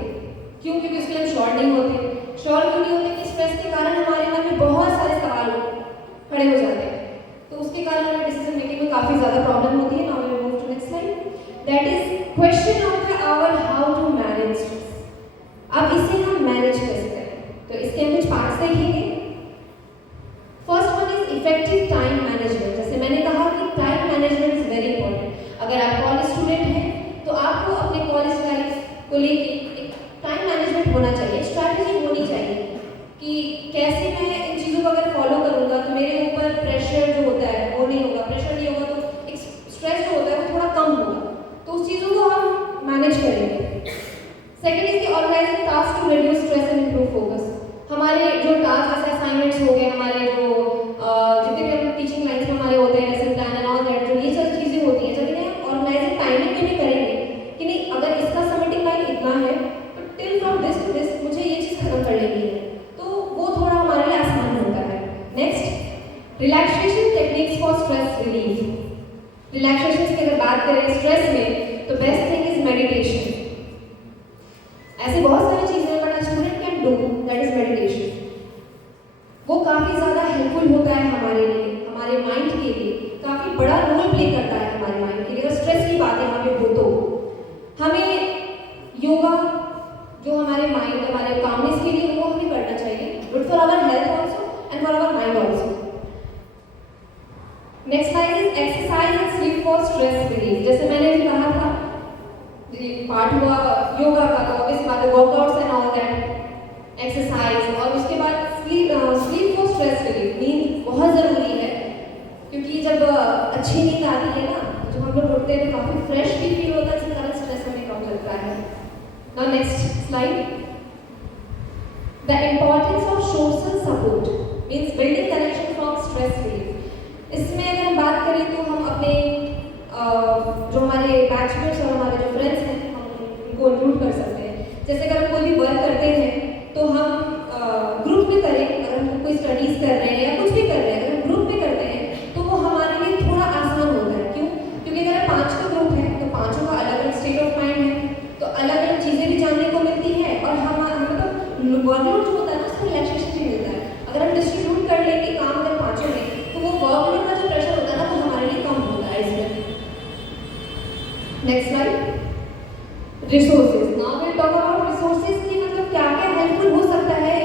क्यों? क्योंकि उसके लिए हम श्योर नहीं होते। श्योर क्यों नहीं होते कि स्ट्रेस के कारण हमारे मन में बहुत सारे सवाल खड़े हो जाते हैं, तो उसके कारण हमें डिसीजन मेकिंग में काफ़ी ज़्यादा प्रॉब्लम होती है। Now we move to next slide, that is question of the hour, how to manage stress. अब इसे हम मैनेज कैसे करें, तो इसके हम कुछ पार्ट्स देखेंगे। First one is effective time management. जैसे मैंने कहा कि time management is very important. अगर आप कॉलेज स्टूडेंट हैं तो आपको अपने कॉलेज लाइफ को लेके एक टाइम मैनेजमेंट होना चाहिए, स्ट्रैटेजी होनी चाहिए कि कैसे मैं इन चीज़ों को अगर फॉलो करूँगा तो मेरे ऊपर प्रेशर जो होता है वो नहीं होगा। प्रेशर नहीं होगा तो एक स्ट्रेस जो होता है वो थोड़ा कम होगा, तो उस चीज़ों को हम मैनेज करेंगे। Second is organising task to reduce stress and improve focus. हमारे जो टास्क जैसे असाइनमेंट्स हो गए, हमारे जो जितने भी हम टीचिंग लाइन्स में हमारे होते हैं, lesson plan and all that, जो ये सब चीज़ें होती हैं, जब इन्हें ऑर्गेनाइजिंग टाइमिंग में भी करेंगे कि नहीं अगर इसका सबमिटिंग लाइन इतना है तो till from this to this मुझे ये चीज़ खत्म कर लेनी है, तो वो थोड़ा हमारे लिए आसान होता है। Next, relaxation techniques for stress relief. Relaxation की अगर बात करें स्ट्रेस में तो बेस्ट थिंग इज मेडिटेशन। ऐसे बहुत सारी चीज़ें हैं but student can do, that is meditation. वो काफ़ी ज़्यादा हेल्पफुल होता है हमारे लिए, हमारे माइंड के लिए काफ़ी बड़ा रोल प्ले करता है हमारे माइंड के लिए। अगर स्ट्रेस की बात यहाँ पे हो तो हमें योगा जो हमारे माइंड, हमारे कामनेस के लिए वो हमें करना चाहिए, good for our health also and for our mind also. Next line is exercise and sleep for stress relief. जैसे मैंने भी कहा था पार्ट हुआ योगा का, तो ऑब्वियसली बात है workouts and all that, exercise, और उसके बाद स्लीप फॉर स्ट्रेस रिलीफ। नींद बहुत ज़रूरी है क्योंकि जब अच्छी नींद आती है ना, जब हम लोग उठते हैं तो काफ़ी फ्रेश भी फील होता है, जिसके कारण स्ट्रेस हमें कम लगता है। Now next slide, the importance of social support. Means building connection from stress relief. इसमें अगर हम बात करें तो हम अपने जो हमारे बैचमेट्स और हमारे जो फ्रेंड्स हैं हम उनको इंक्लूड कर सकते हैं। जैसे अगर हम कोई भी वर्क करते हैं तो हम ग्रुप में करें, अगर हम कोई स्टडीज़ कर रहे हैं या कुछ भी कर रहे हैं, अगर हम ग्रुप में करते हैं तो वो हमारे लिए थोड़ा आसान होता है। क्यों? क्योंकि अगर 5 का ग्रुप है तो 5 का अलग अलग स्टेट ऑफ माइंड है, तो अलग अलग चीज़ें भी जानने को मिलती है और हम मतलब वर्कलोड जो होता है ना उसमें रिलैक्सेशन भी मिलता है। अगर हम डिस्ट्रीब्यूट कर लेंगे काम अगर 5 में तो वो वर्कलोड का जो प्रेशर होता है ना वो हमारे लिए कम होता है इसमें। Next slide, resources. Now will talk about resources की मतलब क्या क्या हेल्पफुल हो सकता है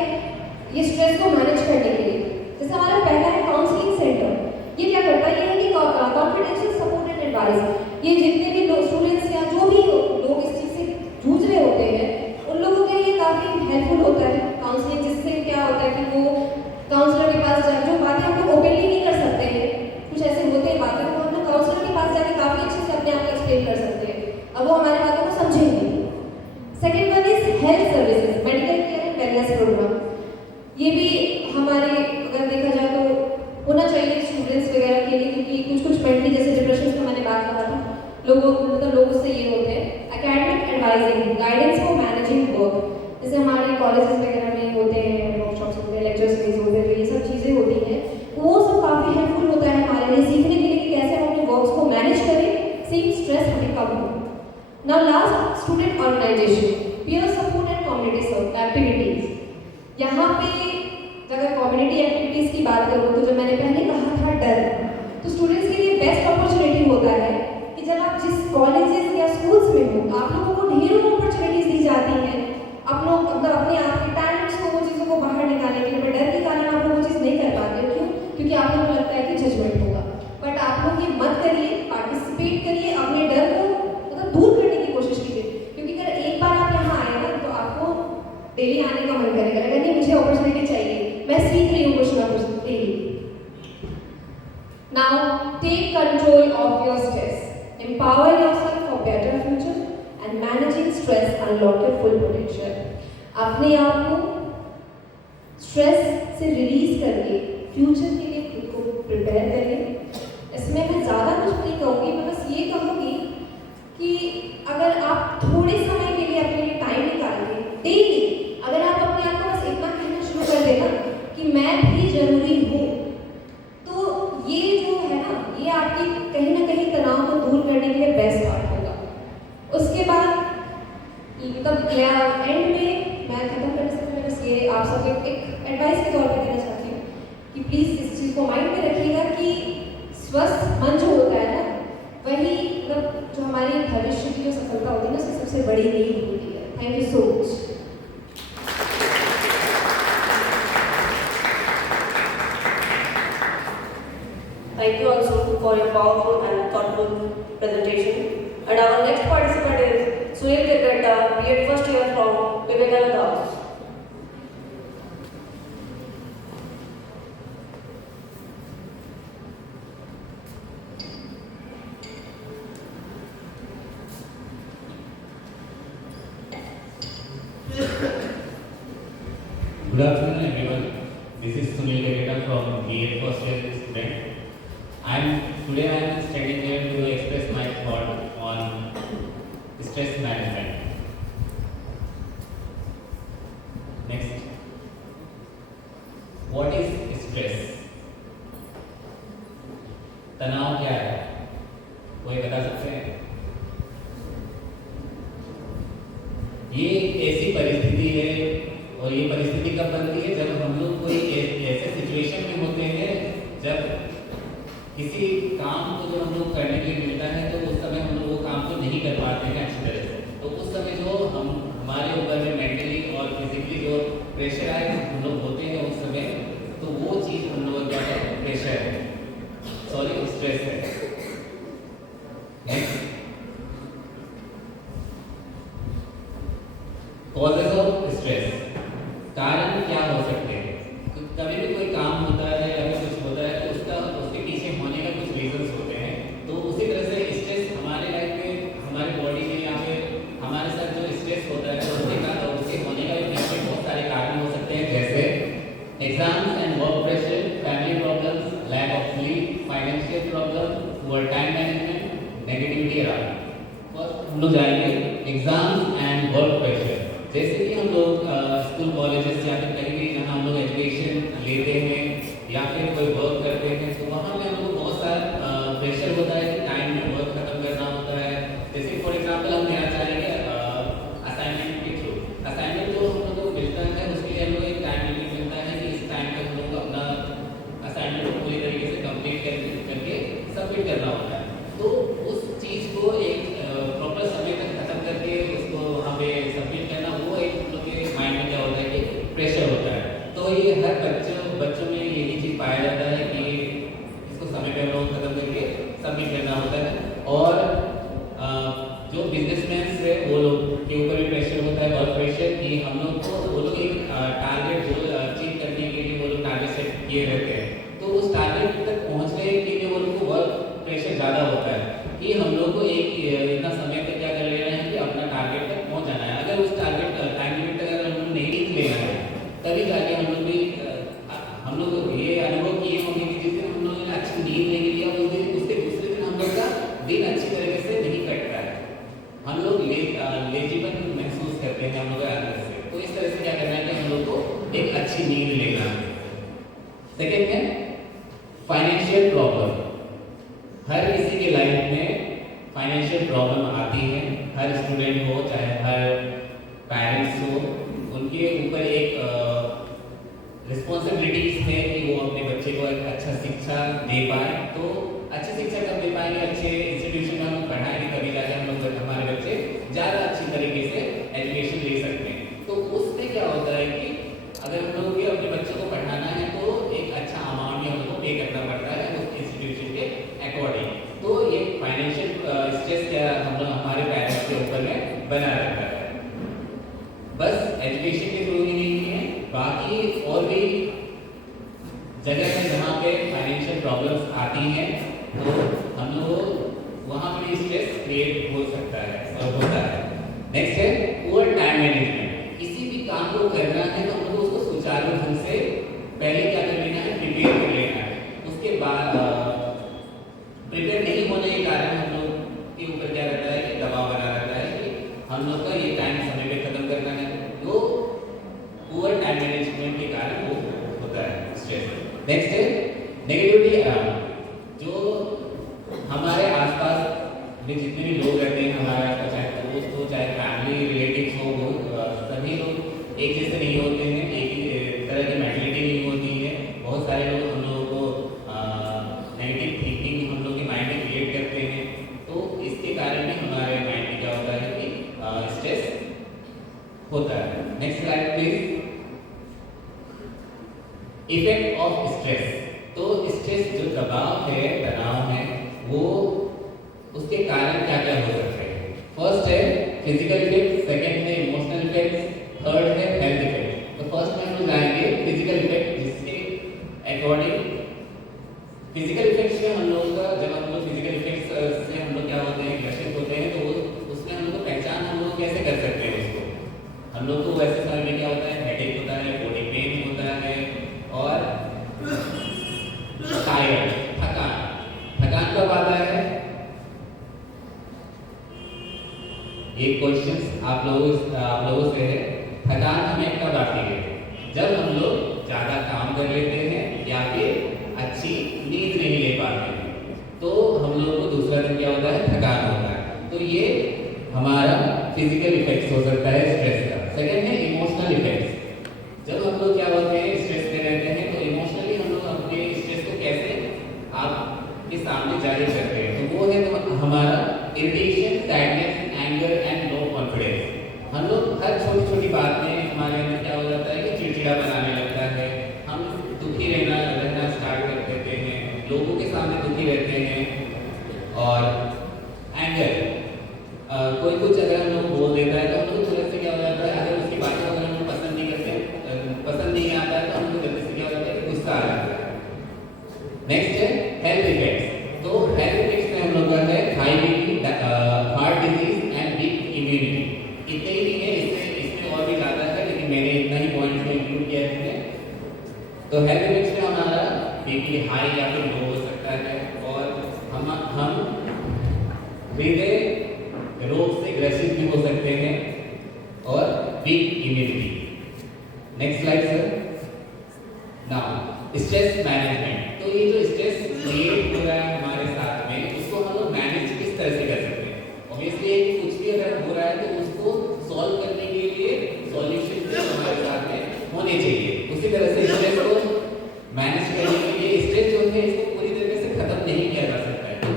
ये स्ट्रेस को मैनेज करने के लिए। जैसे हमारा पहला है काउंसलिंग सेंटर। ये क्या करता है? ये है कि कॉन्फिडेंशियल सपोर्ट एंड एडवाइस। ये जितने भी लोग स्टूडेंट्स या जो भी लोग इस चीज़ से जूझ रहे होते हैं उन लोगों के लिए काफ़ी हेल्पफुल होता है काउंसलिंग, जिससे क्या होता है कि वो काउंसलर के पास जाकर जो बातें हम लोग ओपनली नहीं कर सकते हैं, कुछ ऐसे होते हैं बातें तो हम लोग काउंसलर के पास जाकर काफ़ी अच्छे से अपने आप को एक्सप्लेन कर सकते हैं, अब वो हमारी बातों को समझेंगे। Second one is health services, medical care and wellness programme. ये भी हमारे अगर देखा जाए तो होना चाहिए स्टूडेंट्स वगैरह के लिए, क्योंकि कुछ कुछ मेंटली जैसे डिप्रेशन का मैंने बात कहा था लोगों से ये होते हैं। Academic advising, guidance for managing work, जैसे हमारे कॉलेजेस वगैरह में होते हैं, वर्कशॉप्स होते हैं, लेक्चर्स होते हैं, ये सब चीज़ें होती हैं, वो सब काफ़ी हेल्पफुल होता है हमारे लिए सीखने के लिए कि कैसे हम अपने वर्क्स को मैनेज करें, सेम स्ट्रेस हमें कम हो। Now last, student organisation, peer support and community activities. यहाँ पे अगर कम्युनिटी एक्टिविटीज़ की बात करूँ तो जो मैंने पहले कहा था डर, तो स्टूडेंट्स के लिए बेस्ट अपॉर्चुनिटी होता है कि जब आप जिस कॉलेजेस या स्कूल्स में हो आप लोगों को ढेरों अपॉर्चुनिटीज़ दी जाती हैं अपने आप के टैलेंट्स को, वो चीज़ों को बाहर निकालने के लिए, बट डर के कारण आप लोग वो चीज़ नहीं कर पाते हो। क्यों? क्योंकि आप लोगों को लगता है कि जजमेंट होगा। बट आप लोग ये मत करिए, पार्टिसिपेट करिए, अपने डर को मतलब दूर करने की कोशिश कीजिए, क्योंकि अगर एक बार आप यहाँ आए ना तो आपको डेली आने का मन करेगा, अगर नहीं मुझे अपॉर्चुनिटी चाहिए, मैं सीख रही हूँ कुछ ना कुछ daily. Now take control of your stress, empower yourself for better future and managing stress unlock your full potential. अपने आप को स्ट्रेस से रिलीज करके फ्यूचर के लिए खुद को प्रिपेयर करें। इसमें मैं ज़्यादा कुछ नहीं कहूँगी, मैं बस ये कहूँगी कि अगर आप थोड़े समय के लिए अपने लिए टाइम निकाल के डेली अगर आप अपने आप को बस इतना कहना शुरू कर देना कि मैं भी ज़रूरी हूँ, तो ये जो है ना ये आपकी कहीं ना कहीं तनाव को दूर करने के लिए बेस्ट पार्ट होगा। उसके बाद तब एंड में मैं खत्म करने से पहले बस ये आप सबको एक एडवाइस के तौर पे देना चाहती हूँ कि प्लीज़ इस चीज़ को माइंड में रखिएगा कि स्वस्थ मन जो होता है ना वही मतलब जो हमारी भविष्य की जो सफलता होती है ना उसकी सबसे बड़ी नींव होती है। Thank you so much. Thank you also for your powerful and thoughtful presentation. And our next participant is Sunil Kirketta, B.Ed first year from Vivekananda House. Good afternoon, everyone. This is Sunil Kirketta from B.Ed first year student. Today I am standing here to express my thought on stress management. Next, what is stress? तनाव क्या है? कोई बता सकते हैं? ये एक ऐसी परिस्थिति है और ये परिस्थिति कब बनती है जब हम लोग कोई ऐसे सिचुएशन में होते हैं जब किसी काम को जो हम लोग करने के लिए मिलता है तो उस समय हम लोग वो काम को नहीं कर पाते हैं अच्छी तरह से। तो उस समय जो हमारे ऊपर में मेंटली और फिजिकली जो प्रेशर आए हम लोग होते हैं उस समय, तो वो चीज़ हम लोग क्या है प्रेशर है, सॉरी स्ट्रेस है। नेक्स्ट, कॉजेस ऑफ स्ट्रेस, कारण क्या हो सकते हैं? कभी भी कोई काम होता है या फिर कुछ होता है तो उसके पीछे होने का कुछ रीजंस होते हैं। तो उसी तरह से स्ट्रेस हमारे लाइफ में, हमारे बॉडी में या फिर हमारे साथ जो स्ट्रेस होता है तो उसके होने का भी पीछे बहुत सारे कारण हो सकते हैं, जैसे एग्जाम्स एंड वर्क सबमिट करना होता है। तो उस चीज़ को एक प्रॉपर समय तक खत्म करके उसको वहाँ पे सबमिट करना, वो एक हम लोग के माइंड में क्या होता है कि प्रेशर होता है। तो ये हर बच्चों में यही चीज़ पाया जाता है कि इसको समय पे हम लोग खत्म करके सबमिट करना होता है। और जो बिजनेसमैन है वो लोग के ऊपर भी प्रेशर होता है, वर्क प्रेशर, कि हम लोग को वो लोग एक टारगेट जो अचीव करने के लिए वो लोग टारगेट सेट किए रहते हैं। तो उस टारगेट तक पहुंचने के लिए वो लोग को वर्क प्रेशर ज़्यादा होता है कि हम लोग को एक इतना समय तक क्या कर लेना है कि अपना टारगेट तक पहुंच जाना है। अगर उस टारगेट टाइम लिमिट तक अगर हम लोग नहीं लेना है तभी जाके हम लोग भी हम लोग ये अनुभव किए होंगे कि जिस दिन हम लोगों ने अच्छी नींद नहीं लिया उस दिन उसके दूसरे दिन हम लोग का दिन अच्छी तरीके से नहीं कटता है, हम लोग लेजीपन महसूस करते हैं हम लोग अंदर से। तो इस तरह से क्या करना है कि हम लोग को एक अच्छी नींद लेना है। सेकेंड है फाइनेंशियल प्रॉब्लम। हर किसी के लाइफ में फाइनेंशियल प्रॉब्लम आती है, हर स्टूडेंट हो चाहे हर पेरेंट्स हो, उनके ऊपर एक रिस्पॉन्सिबिलिटीज है कि वो अपने बच्चे को एक अच्छा शिक्षा दे पाए। तो अच्छी शिक्षा कब दे पाएंगे, अच्छे इंस्टीट्यूशन में हम पढ़ाएंगे तभी जाके हम लोग हमारे बच्चे ज़्यादा अच्छी तरीके से एजुकेशन ले सकते हैं। तो उससे क्या होता है कि अगर हम लोग अपने बच्चों को पढ़ाना है तो एक अच्छा अमाउंट हम लोग को पे करना पड़ता है उस इंस्टीट्यूशन के अकॉर्डिंग। तो ये फाइनेंशियल स्ट्रेस क्या हम लोग हमारे पेरेंट्स के ऊपर में बना रहता है। बस एजुकेशन के थ्रू ही नहीं है, बाकी और भी जगह है जहाँ पे फाइनेंशियल प्रॉब्लम्स आती हैं तो हम लोग वहाँ पे स्ट्रेस क्रिएट हो सकता है और होता है। नेक्स्ट है पुअर टाइम मैनेजमेंट। किसी भी काम को करना है तो हम लोग उसको सुचारू ढंग से पहले क्या कर लेना है, प्रिपेयर कर लेना है। उसके बाद प्रिपेयर नहीं होने के कारण हम लोग के ऊपर क्या रहता है कि दबाव बना रहता है कि हम लोग का ये टाइम समय पे खत्म करना है। वो पुअर टाइम मैनेजमेंट के कारण वो होता है स्ट्रेस। नेक्स्ट है नेगेटिविटी। जो हमारे आसपास में जितने भी लोग रहते हैं हमारे आसपास, चाहे दोस्त हो चाहे फैमिली रिलेटिव्स हो, वो सभी लोग एक जैसे नहीं होते हैं, एक ही तरह की मेंटलिटी नहीं होती है। बहुत सारे लोग हम लोगों को नेगेटिव थिंकिंग हम लोग के माइंड में क्रिएट करते हैं। तो इसके कारण भी हमारे माइंड में क्या होता है कि स्ट्रेस होता है। Next slide please. Effect of stress. तो स्ट्रेस जो दबाव है, तनाव है, वो उसके कारण क्या क्या हो सकते हैं। फर्स्ट है फिजिकल इफेक्ट, सेकंड है इमोशनल इफेक्ट, थर्ड है हेल्थ इफेक्ट। तो फर्स्ट में हम लोग जाएंगे फिजिकल इफेक्ट, जिसके अकॉर्डिंग फिजिकल इफेक्ट्स में हम लोग का जब हम लोग फिजिकल इफेक्ट्स से हम लोग क्या होते हैं, ग्रसित होते हैं, तो उसमें हम लोग को पहचान हम लोग कैसे कर सकते हैं उसको। हम लोग को वैसे समय में क्या होता है, हेडेक होता है, बॉडी पेन होता है और टायर्ड, थकान कब आता है। एक क्वेश्चन आप लोगों से है, थकान हमें कब आती है? जब हम लोग ज़्यादा काम कर लेते हैं या फिर अच्छी नींद नहीं ले पाते हैं, तो हम लोग को दूसरा दिन क्या होता है, थकान होता है। तो ये हमारा फिजिकल इफेक्ट्स हो सकता है स्ट्रेस का। सेकंड है इमोशनल इफेक्ट्स। जब हम लोग क्या होते हैं, स्ट्रेस में रहते हैं, तो इमोशनली हम लोग अपने स्ट्रेस को कैसे आपके सामने जाहिर करते हैं। तो वो है तो हमारा irritation, sadness, anger and low confidence. हम लोग हर छोटी छोटी बात में हमारे अंदर क्या हो जाता है कि चिड़चिड़ा बनाने लगता है, हम दुखी रहना स्टार्ट कर देते हैं, लोगों के सामने दुखी रहते हैं। और एंगर, कोई कुछ अगर हम लोग बोल देता है तो हम लोग तुरंत से क्या हो जाता है, अगर उसकी बातों को अगर हम लोग पसंद नहीं करते, पसंद नहीं आता है, तो हम लोग जल्दी से क्या हो जाता है, गुस्सा आ जाता है। नेक्स्ट है हेल्थ इफेक्ट्स। तो हेल्थ इफेक्ट्स में हम लोग का है high BP, heart disease and weak immunity. इतने ही नहीं है, इसमें और भी ज़्यादा है, लेकिन मैंने इतना ही पॉइंट में इंक्लूड किया है इसमें। तो हेल्थ इफेक्ट्स में हमारा बीपी हाई या फिर लो हो सकता है और हम हृदय रोग से ग्रसित भी हो सकते हैं और weak immunity. Next slide sir. Now stress management. तो ये जो स्ट्रेस क्रिएट हो रहा है हमारे साथ में, उसको हम लोग मैनेज किस तरह से कर सकते हैं। ऑब्वियसली कुछ भी अगर हो रहा है तो उसको सॉल्व करने के लिए सॉल्यूशन हमारे साथ में होने चाहिए। उसी तरह से स्ट्रेस को मैनेज करने के लिए स्ट्रेस जो है इसको पूरी तरीके से खत्म नहीं किया जा सकता है।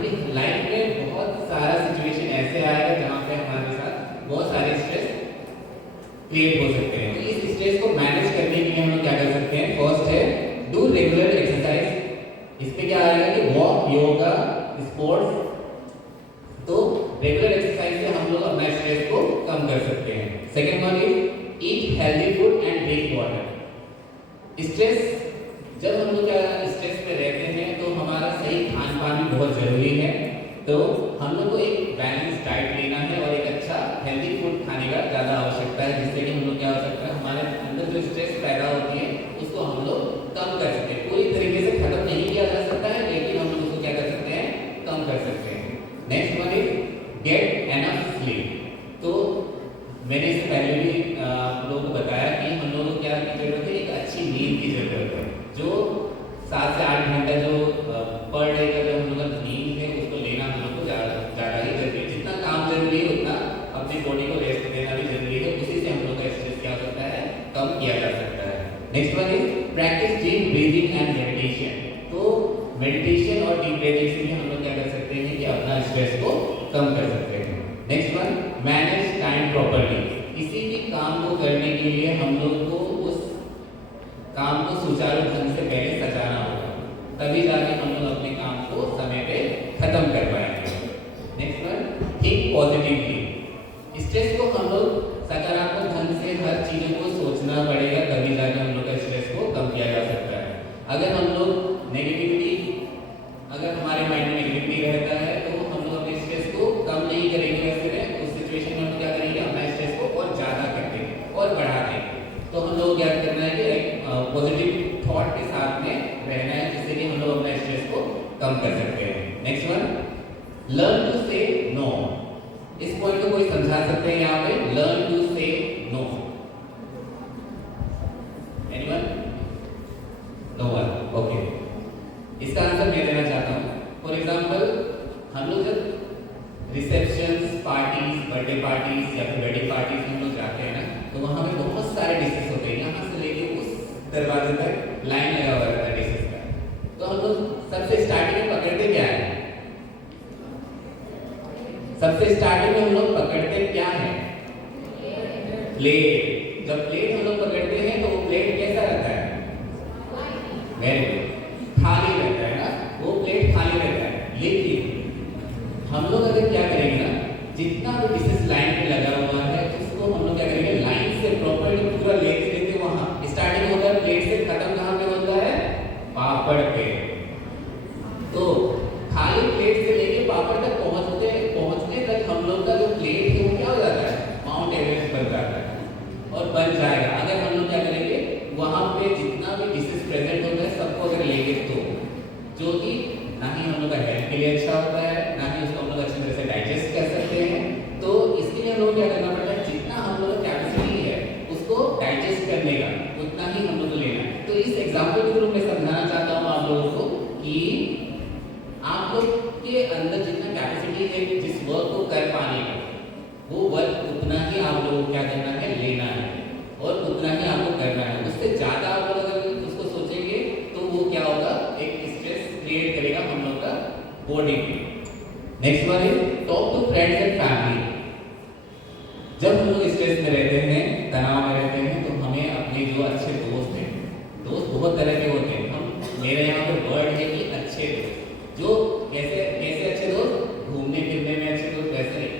इसमें क्या आएगा कि वॉक, योगा, स्पोर्ट्स, तो रेगुलर एक्सरसाइज से हम लोग अपना स्ट्रेस को कम कर सकते हैं। Second one is eat healthy food and drink water. Stress, जब हम लोग क्या स्ट्रेस में रहते हैं तो हमारा सही खान पान भी बहुत जरूरी है। तो हम लोग को एक बैलेंस डाइट लेना है और एक अच्छा हेल्दी फूड खाने का ज़्यादा आवश्यकता है, जिससे कि हम लोग क्या हो सकता है, हमारे अंदर जो स्ट्रेस पैदा होती है उसको हम लोग कम कर सकते हैं। पूरी तरीके से खत्म नहीं किया जा सकता है, लेकिन हम लोग उसको क्या कर सकते हैं, कम कर सकते हैं। Next one is get enough sleep. तो मैंने इससे पहले भी आप लोगों को बताया कि हम लोगों को क्या की जरूरत है, एक अच्छी नींद की जरूरत है। जो 7 से 8 घंटा जो पर डे का जो हम लोग का नींद है उसको लेना हम लोग को ज़्यादा ही जरूरी है। जितना काम जरूरी है उतना अपनी बॉडी को रेस्ट देना भी जरूरी है। उसी से हम लोग का स्ट्रेस क्या हो सकता है, कम किया जा सकता है। Next one is practice deep breathing and meditation. तो मेडिटेशन और डीप ब्रीदिंग से भी हम लोग क्या कर सकते हैं कि अपना स्ट्रेस को कम कर सकते हैं। Next one, manage time properly. किसी भी काम को करने के लिए हम लोग को उस काम को सुचारू ढंग से पहले सजाना होगा, तभी जाके हम लोग अपने काम को समय पे खत्म कर पाएंगे। Next one, think positively. Stress को हम लोग सकारात्मक ढंग से हर चीज़ों को सोचना पड़ेगा, तभी जाके हम लोग का स्ट्रेस को कम किया जा सकता है। अगर हम लोग नेगेटिविटी, अगर हमारे माइंड में नेगेटिविटी रहता है तो हम लोग अपने स्ट्रेस को कम नहीं करेंगे। वैसे में उस सिचुएशन में हम क्या करेंगे, अपना स्ट्रेस को और ज़्यादा कर देंगे और बढ़ा देंगे। तो हम लोग क्या करना है कि एक पॉजिटिव थॉट के साथ में रहना है, जिससे कि हम लोग अपना स्ट्रेस को कम कर सकते हैं। Next one, learn to say no. इस पॉइंट को कोई समझा सकते हैं यहाँ पे, learn to say no? Anyone? No one? Okay, इसका आंसर मैं देना चाहता हूँ। फॉर एग्जाम्पल, हम लोग जब रिसेप्शंस, पार्टीज, बर्थडे पार्टीज या फिर वेडिंग पार्टीज में हम लोग जाते हैं ना, तो वहाँ पे बहुत सारे डिशेस होते हैं। यहाँ से लेके उस दरवाजे तक लाइन लगा हुआ रहता है डिशेस का। तो हम लोग सबसे स्टार्टिंग में पकड़ते क्या है? सबसे स्टार्टिंग में हम लोग पकड़ते क्या है? प्लेट। जब प्लेट हम लोग पकड़ते हैं तो वो प्लेट कैसा रहता है? वेरी गुड, खाली रहता है ना, वो प्लेट खाली रहता है। लेकिन हम लोग अगर क्या करेंगे ना, जितना भी डिशेस लाइन पे लगा हुआ है उसको हम लोग क्या करेंगे, लाइन से प्रॉपर्ली पूरा लेते लेते वहाँ स्टार्टिंग होता है प्लेट से, खत्म कहाँ पे होता है? पापड़ पे। तो खाली प्लेट से लेके पापड़ तक पहुँचने तक हम लोग का जो प्लेट है वो क्या हो जाता है? माउंट एवरेस्ट बन जाता है और बन जाएगा। अगर हम लोग क्या करेंगे, वहाँ पे जितना भी डिशेस प्रेजेंट होता है सबको अगर लेंगे तो, जो कि ना ही हम लोग का हेल्थ के लिए अच्छा होता है, ना ही उसको हम लोग अच्छी तरह से डाइजेस्ट कर सकते हैं। तो इसके लिए हम लोग क्या करना पड़ता है, जितना हम लोग का कैपेसिटी है उसको डाइजेस्ट करने का उतना ही हम लोग को लेना है। तो इस एग्जाम्पल के थ्रू मैं समझाना चाहता हूँ आप लोगों को कि आप लोग के अंदर जितना कैपेसिटी है जिस वर्क को कर पाने का, वो वर्क उतना ही आप लोगों को क्या करना है, लेना है और उतना ही आपको करना है। उससे ज़्यादा आप लोग अगर उसको सोचेंगे तो वो क्या होगा, एक स्ट्रेस क्रिएट करेगा हम लोग का बॉडी में। Next one is talk to friends and family. जब हम लोग स्ट्रेस में रहते हैं, तनाव में रहते हैं, तो हमें अपने जो अच्छे दोस्त हैं, दोस्त बहुत तरह के होते हैं। मेरे यहाँ पे वर्ड है कि अच्छे दोस्त। जो कैसे कैसे अच्छे दोस्त? घूमने फिरने में अच्छे दोस्त वैसे नहीं,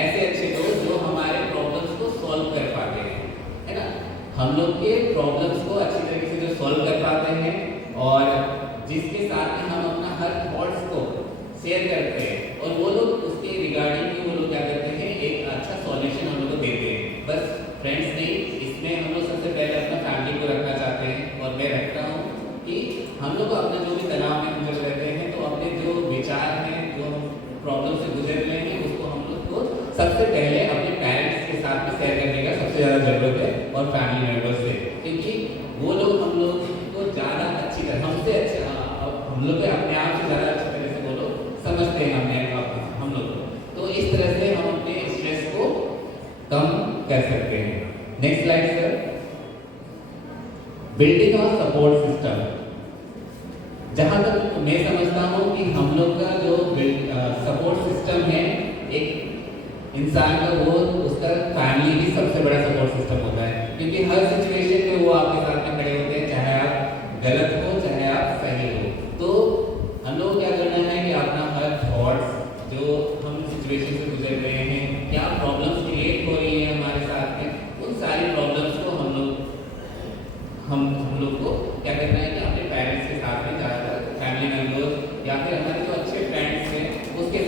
ऐसे अच्छे दोस्त जो हमारे प्रॉब्लम्स को सॉल्व कर पाते हैं, है ना। हम लोग के प्रॉब्लम्स को अच्छी तरीके से जो सॉल्व कर पाते हैं और जिसके साथ में हम अपना हर थॉट्स को शेयर करते हैं और वो लोग उसके रिगार्डिंग वो लोग क्या करते हैं, एक अच्छा सॉल्यूशन हम लोग को देते हैं। बस फ्रेंड्स नहीं, इसमें हम लोग सबसे पहले अपना फैमिली को रखना चाहते हैं और मैं रखता हूँ कि हम लोग अपना जो भी तनाव में हम जब रहते हैं तो अपने जो विचार हैं, जो प्रॉब्लम से गुजर रहे हैं, उसको हम लोग को सबसे पहले अपने पेरेंट्स के साथ में शेयर करने का सबसे ज़्यादा जरूरत है और फैमिली मेम्बर्स से, क्योंकि वो लोग हम लोग को ज़्यादा अच्छी तरह हमसे अच्छे हम लोग के अपने आप से ज़्यादा अच्छी तरह से वो लोग समझते हैं हम लोग को। तो इस तरह से हम अपने स्ट्रेस को कम कर सकते हैं। Next slide sir. बिल्डिंग और सपोर्ट सिस्टम। जहाँ तक मैं समझता हूँ कि हम लोग का जो सपोर्ट सिस्टम है, एक इंसान का वो उसका फैमिली ही सबसे बड़ा सपोर्ट सिस्टम होता है, क्योंकि हर सिचुएशन में वो आपके साथ में खड़े होते हैं, चाहे आप गलत हो चाहे आप सही हो। तो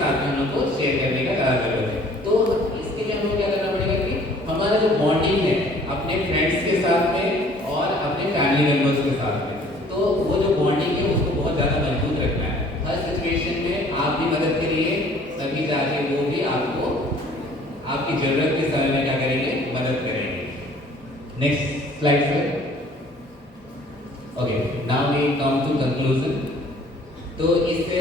साथ में हम लोग को शेयर करने का ज़्यादा जरूरत है। तो इसके लिए हम लोग क्या करना पड़ेगा कि हमारा जो बॉन्डिंग है अपने फ्रेंड्स के साथ में और अपने फैमिली मेम्बर्स के साथ में, तो वो जो बॉन्डिंग है उसको बहुत ज़्यादा मजबूत रखना है। हर सिचुएशन में आप भी मदद करिए, तभी जाके वो भी आपको आपकी ज़रूरत के समय में क्या करेंगे, मदद करेंगे। Next slide sir. Okay, now we come to conclusion. तो इससे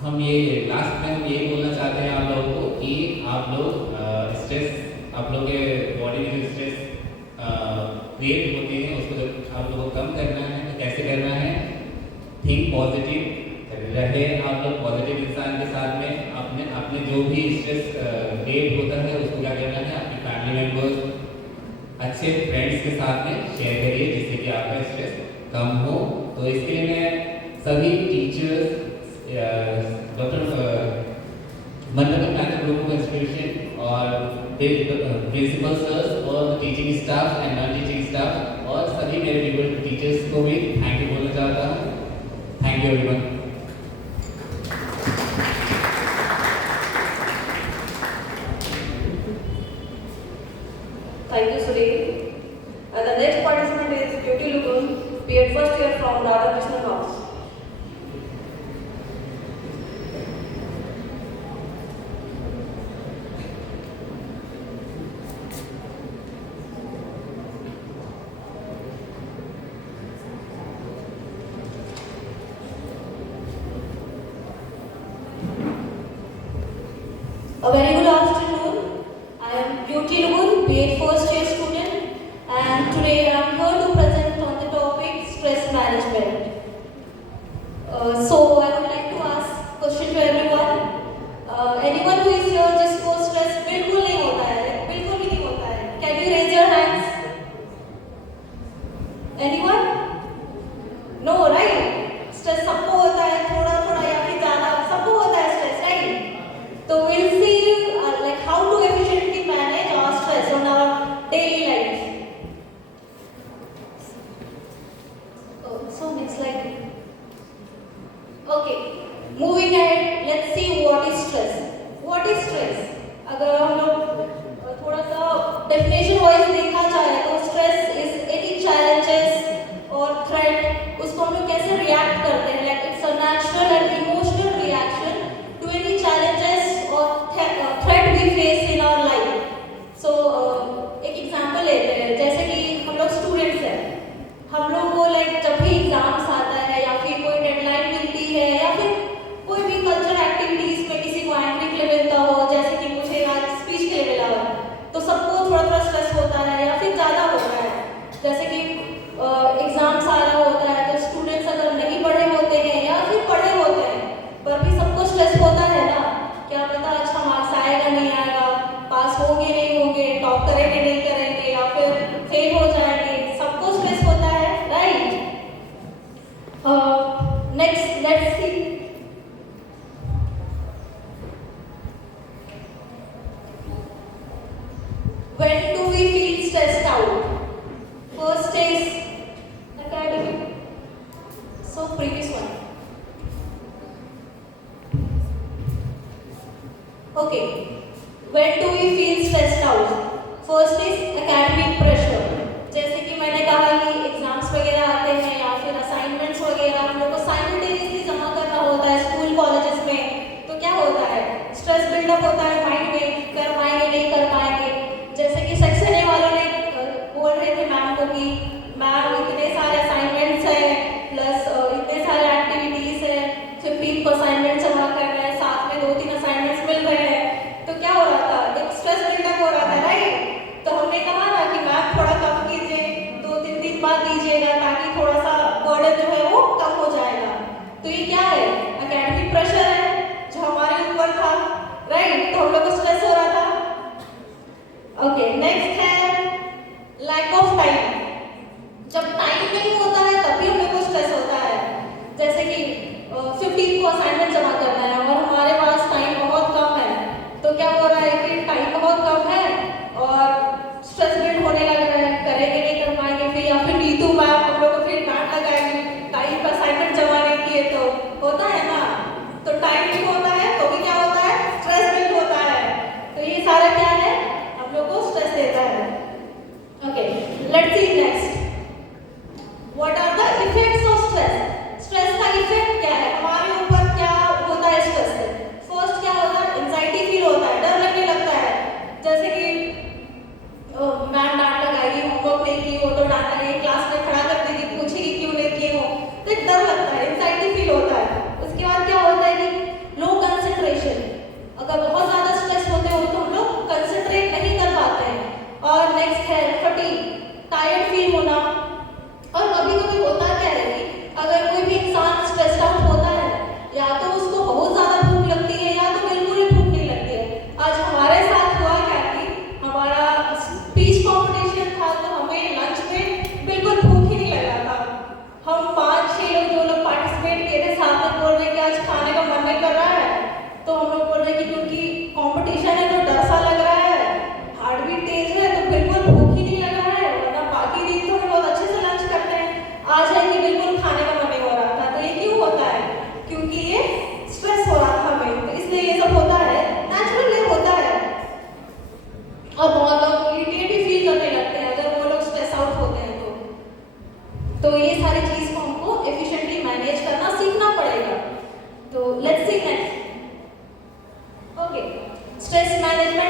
हम ये लास्ट में हम ये बोलना चाहते हैं आप लोगों को कि आप लोग स्ट्रेस, आप लोग के बॉडी में जो स्ट्रेस क्रिएट होते हैं उसको जब आप लोगों को कम करना है तो कैसे करना है, थिंक पॉजिटिव रहे, आप लोग पॉजिटिव इंसान के साथ में अपने अपने जो भी स्ट्रेस क्रिएट होता है उसको क्या करना है, अपने फैमिली मेम्बर्स, अच्छे फ्रेंड्स के साथ में शेयर करिए जिससे कि आपका स्ट्रेस कम हो। तो इसके लिए मैं सभी teachers, doctor Mandal method group of inspiration और प्रिंसिपल सर्स और teaching staff and non teaching staff और सभी मेरे रिलेटेड टीचर्स को भी थैंक यू बोलना चाहता हूँ। Thank you everyone. Thank you, Sureel. And the next participant is Beauty Lugun, PA first year from Radha Krishna House. A very good afternoon. I am Beauty Lugun, BA first year student, and today I am here to present on the topic stress management. So I would like to ask question to everyone. Anyone who is here जिसको stress बिल्कुल नहीं होता है, बिल्कुल भी नहीं होता है? Can you raise your hands? Anyone? No, right? Stress सबको होता है, थोड़ा थोड़ा या फिर ज़्यादा, सबको होता है stress, right? So we'll see like how to efficiently manage our stress on our daily life. So next slide. Okay, moving ahead, let's see what is stress. What is stress? अगर हम लोग थोड़ा सा definition wise देखा जाए तो stress is any challenges or threat, उसको हम लोग कैसे react करते हैं, like it's a natural and emotional reaction to any challenges or threat we face in our life. So एक example लेते हैं, जैसे कि हम लोग students हैं, हम लोग को like जब भी एग्जाम्स आता है या फिर कोई डेडलाइन मिलती है या फिर कोई भी कल्चरल एक्टिविटीज में किसी को एंकरिंग के लिए मिलता हो, जैसे कि मुझे आज स्पीच के लिए मिला हुआ, तो सबको थोड़ा थोड़ा स्ट्रेस होता है या फिर ज़्यादा होता है। जैसे कि एग्जाम्स आ रहा होता है तो स्टूडेंट्स अगर नहीं पढ़े होते हैं या फिर पढ़े होते हैं पर भी सबको स्ट्रेस होता है ना, क्या पता अच्छा मार्क्स आएगा नहीं आएगा, पास होंगे नहीं होंगे, टॉप करेंगे नहीं करेंगे या फिर फेल हो जाएंगे, सबको स्ट्रेस होता है, right? Next let's see. When do we feel stressed out? First is academic. So previous one. Okay. When do we feel stressed out? First is academic pressure. जैसे कि मैंने कहा कि एग्जाम्स वगैरह आते हैं या फिर असाइनमेंट्स वगैरह हम लोग को साइमल्टेनियसली जमा करना होता है स्कूल कॉलेजेस में, तो क्या होता है, स्ट्रेस बिल्डअप होता है माइंड में, कर पाएंगे नहीं कर पाएंगे। जैसे कि सेक्शन ए वालों ने बोल रहे थे मैम को कि मैम इतने सारे असाइनमेंट्स हैं प्लस इतने सारे एक्टिविटीज हैं, 15 को असाइनमेंट जमा कर रहे हैं, साथ में 2-3 असाइनमेंट्स मिल रहे हैं, तो क्या हो रहा था, एक स्ट्रेस बिल्डअप हो रहा था, राइट? तो हमने कहा ना कि मैम थोड़ा कम कीजिए, 2-3 दिन बाद दीजिएगा ताकि थोड़ा सा बर्डन जो है वो कम हो जाएगा। तो ये क्या है, एकेडमिक प्रेशर है जो हमारे ऊपर था, राइट? तो हम लोग को स्ट्रेस हो रहा था। ओके, नेक्स्ट है लैक ऑफ टाइम। जब टाइम नहीं होता है तभी हम लोग को स्ट्रेस होता है। जैसे कि 15 को असाइनमेंट जमा करना है और हमारे पास टाइम बहुत कम है, तो क्या हो रहा है कि टाइम बहुत कम है और स्ट्रेस बिल्ड होने लग रहा है, करेंगे नहीं कर पाएंगे, फिर या फिर नीतू मैम हम लोग को फिर डांट लगाएंगे, टाइम पर असाइनमेंट जमा नहीं किए, तो होता है ना। तो टाइम नहीं होता है तो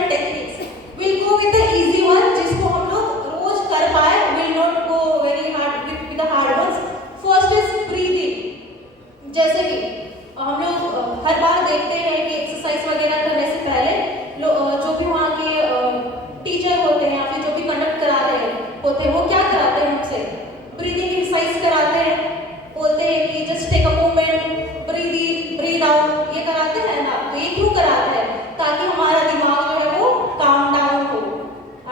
different techniques. We'll go with the easy one जिसको हम लोग रोज कर पाए. We'll not go very hard with the hard ones. First is breathing. जैसे कि हम लोग हर बार देखते हैं कि एक्सरसाइज वगैरह करने से पहले जो भी वहाँ के टीचर होते हैं या फिर जो भी कंडक्ट करा रहे होते हैं वो क्या कराते हैं हमसे ब्रीदिंग एक्सरसाइज कराते हैं. बोलते हैं कि just take a moment, breathe in breathe out, ये कराते हैं ना. तो ये क्यों कराते हैं? ताकि हमारा दिमाग जो है वो काम डाउन हो.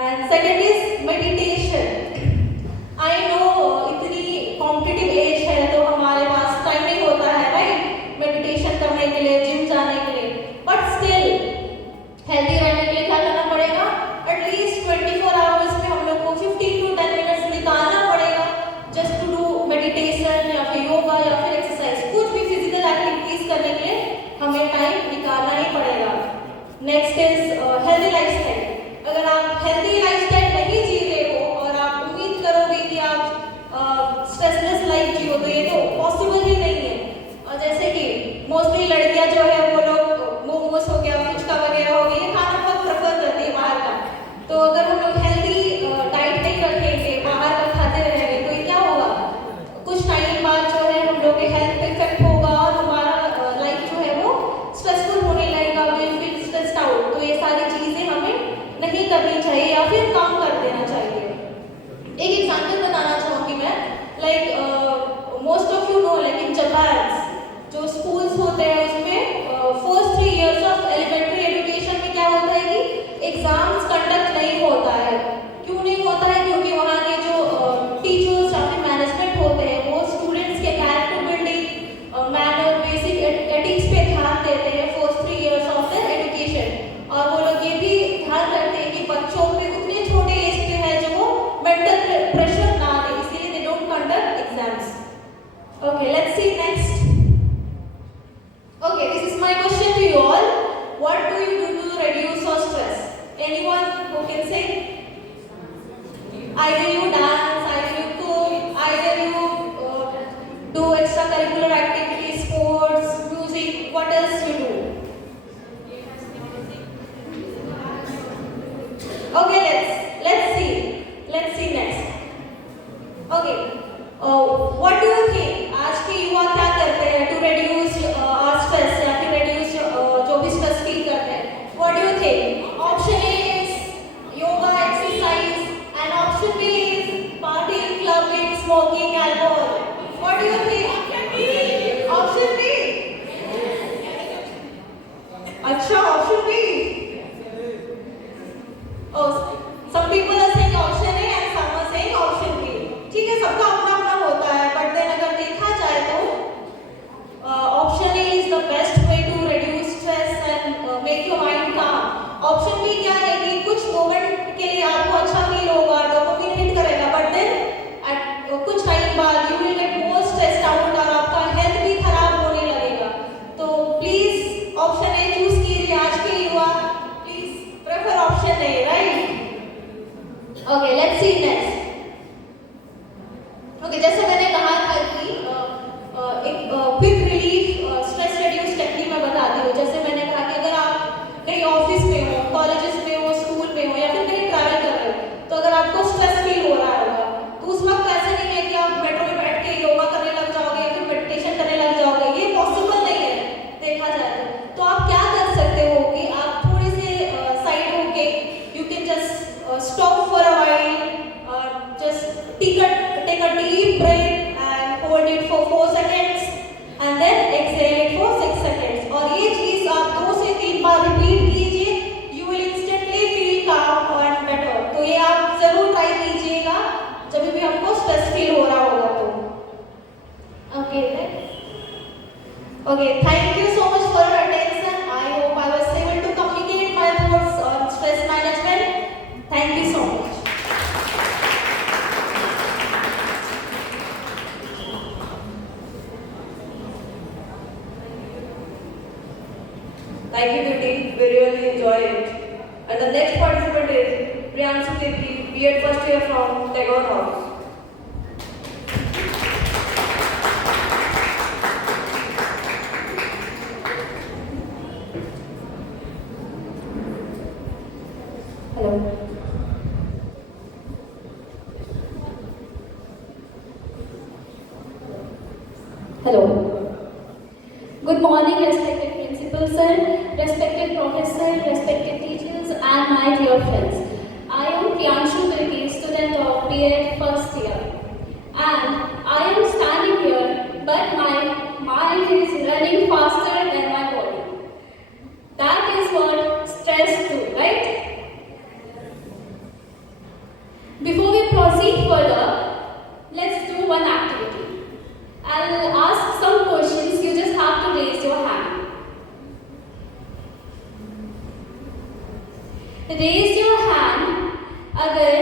And second is meditation. I know इतनी कॉम्पिटिटिव एज है तो हमारे पास टाइम नहीं होता है राइट मेडिटेशन करने के लिए, जिम जाने के लिए. बट स्टिल हेल्दी रहने के लिए क्या करना पड़ेगा? एटलीस्ट 24 आवर्स में हम लोग को 15 to 10 मिनट्स निकालना पड़ेगा जस्ट टू डू मेडिटेशन या फिर योगा या फिर एक्सरसाइज. कुछ भी फिजिकल एक्टिविटीज करने के लिए हमें टाइम निकालना ही पड़ेगा. Next is healthy lifestyle. अगर आप हेल्दी लाइफस्टाइल नहीं जी रहे हो और आप उम्मीद करोगे कि आप स्ट्रेसलेस लाइफ जियो तो ये तो पॉसिबल ही नहीं है. जैसे कि मोस्टली लड़कियां जो है वो लोग मोमोस हो गया, फुचका वगैरह हो गया, ये खाना बहुत प्रेफर करती है बाहर का. तो अगर हम लोग हेल्दी डाइट नहीं रखेंगे, बाहर का खाते रहेंगे तो ये क्या होगा? कुछ टाइम बाद जो है हम लोग के हेल्थ पे इफेक्ट होगा और हमारा लाइफ जो है वो स्ट्रेसफुल होने लगेगा. Will feel stressed out. तो ये सारी चीजें हमें नहीं करनी चाहिए या फिर काम कर देना चाहिए. एक एग्जांपल बताना चाहूँगी मैं. Like most of you know like in Japan जो स्कूल्स होते हैं उसमें first 3 years of elementary education में क्या होता है कि एग्जाम्स कंडक्ट नहीं होता है. क्यों नहीं होता है? क्योंकि वहाँ के जो टीचर्स या फिर मैनेजमेंट होते हैं वो स्टूडेंट्स के character building, manner, basic ethics पे ध्यान देते हैं first 3 years of their education. और वो लोग ये भी ध्यान रखते हैं कि बच्चों पे उतने छोटे एज पे है जो वो मेंटल प्रेशर ना दे, इसलिए they don't conduct exams. Okay, let's see next. Okay, this is my question to you all. What do you do to reduce your stress? Anyone who can say? Either you dance, either you cook, either you do extracurricular activities, sports, music. What else you do? Okay, let's see. Let's see next. Okay. What do you think? आज के युवा क्या करते हैं to reduce our stress या फिर reduce जो भी stress feel करते हैं? What do you think? Option A is yoga, exercise, and option B is partying, clubbing, smoking, alcohol. What do you think? Option B. अच्छा, option B. Oh, some people are saying option A and some are saying option B. ठीक है, सबका अपना अपना होता है. बट देन अगर देखा जाए तो option A is the best way to reduce stress and make your mind calm. Option B क्या है कि कुछ मोमेंट के लिए आपको अच्छा फील होगा, डोपामिन हिट करेगा, बट देन कुछ टाइम बाद you will get more stressed out और आपका हेल्थ भी खराब होने लगेगा. तो प्लीज ऑप्शन ए चूज कीजिए. आज के युवा please prefer option A, right? Okay, let's see next. Okay, जैसे मैंने कहा था कि एक quick relief stress reduce technique मैं बताती हूँ. जैसे मैंने कहा कि अगर आप कहीं ऑफिस में हो, कॉलेजेस में हो, स्कूल में हो या फिर कहीं ट्रैवल कर रहे हो तो अगर आपको स्ट्रेस फील हो रहा होगा तो उस वक्त ऐसे नहीं है कि आप मेट्रो में बैठ के योगा करने लग जाओगे या फिर मेडिटेशन करने लग जाओगे. ये पॉसिबल नहीं है देखा जाए तो आप क्या कर सकते हो कि आप थोड़ी से साइड होके you can just stop for a while, just take a deep breath and hold it for 4 seconds and then exhale it for 6 seconds. और ये चीज आप 2 से 3 बार रिपीट कीजिए. You will instantly feel calm and better. तो ये आप जरूर ट्राई कीजिएगा जब भी आपको स्ट्रेस फील हो रहा होगा तो. Okay, thank you so much for your attention. I hope I was able to communicate my thoughts on stress management. Thank you so much. Thank you, Beauty. We really enjoy it. And the next participant is Priyanshu Tirki, B.Ed first year from Tagore House. Hello. Good morning, respected principal sir, respected professor, respected teachers, and my dear friends. I am Priyanshu Durgi, student of B.Ed first year, and I am standing here, but my mind is running faster than my body. That is what stress do, right? Before we proceed further, let's do one activity. I'll ask some questions, you just have to raise your hand. Raise your hand अगर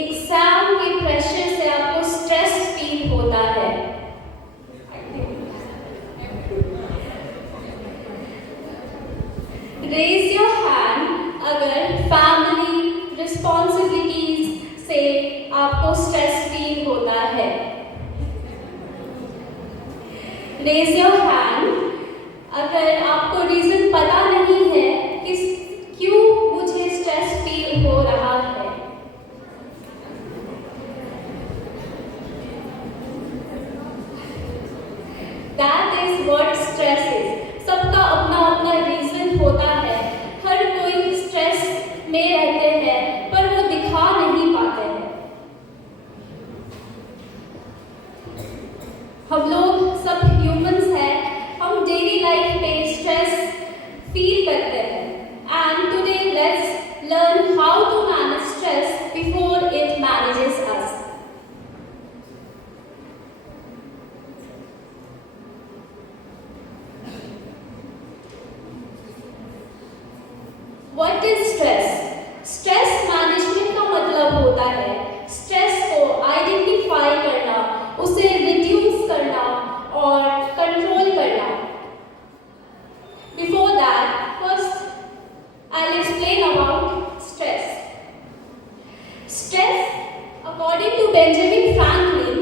एग्जाम के प्रेशर से आपको स्ट्रेस फील होता है. Raise your hand अगर फैमिली रिस्पॉन्सिबिलिटीज से आपको स्ट्रेस फील होता है. Raise your hand अगर आपको रीजन पता नहीं है कि क्यों मुझे स्ट्रेस फील हो रहा है. That is what stress is. सबका अपना अपना रीजन होता है. हर कोई स्ट्रेस में रहते हैं पर वो दिखा नहीं पाते हैं. हम लोग सब ह्यूमंस हैं, हम डेली लाइफ में स्ट्रेस फील करते हैं. And today let's learn how to manage stress before it manages us. What is stress? Stress management का मतलब होता है स्ट्रेस को आइडेंटिफाई करना, उसे रिड्यूस करना और कंट्रोल करना. Before that, first I will explain about stress. Stress, according to Benjamin Franklin,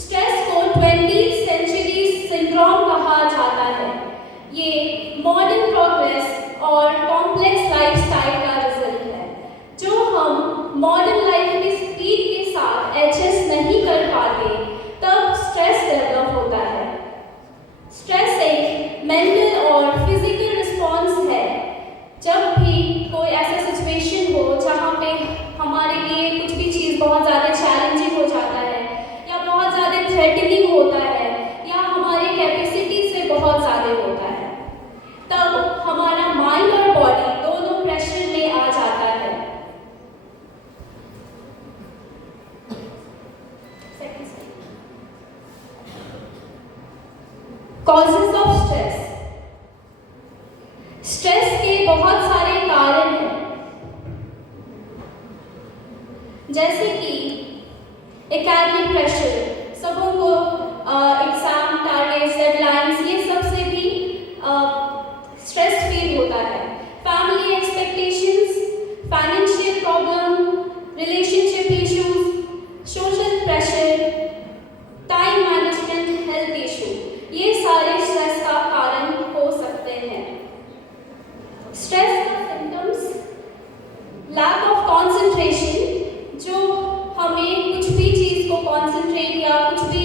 stress को 20th सेंचुरी सिंड्रोम कहा जाता है. ये मॉडर्न प्रोग्रेस और कॉम्प्लेक्स लाइफस्टाइल का रिजल्ट है. जो हम मॉडर्न लाइफ में स्पीड के साथ एडजस्ट नहीं कर पाते, तब स्ट्रेस डेवलप होता है. स्ट्रेस एक मेंटल और फिजिकल रिस्पॉन्स है. जब भी कोई ऐसा सिचुएशन हो जहाँ पे हमारे लिए कुछ भी चीज़ बहुत ज़्यादा चैलेंजिंग हो जाता है या बहुत ज़्यादा थ्रेटनिंग होता है या हमारी कैपेसिटी से बहुत ज़्यादा होता है, तब हमारा माइंड और बॉडी दोनों प्रेशर में आ जाता है. Causes of stress. स्ट्रेस के बहुत सारे कारण हैं, जैसे कि एकेडमिक प्रेशर, सबों को एग्जाम टारगेट्स, डेडलाइंस, ये सब से भी स्ट्रेस फील होता है. Family expectations, financial problem, relationship issues, social pressure, time management, health issue, ये सारे स्ट्रेस का कारण हो सकते हैं. स्ट्रेस का सिम्टम्स, लैक ऑफ कंसंट्रेशन, जो हमें कुछ भी चीज़ को कंसंट्रेट या कुछ भी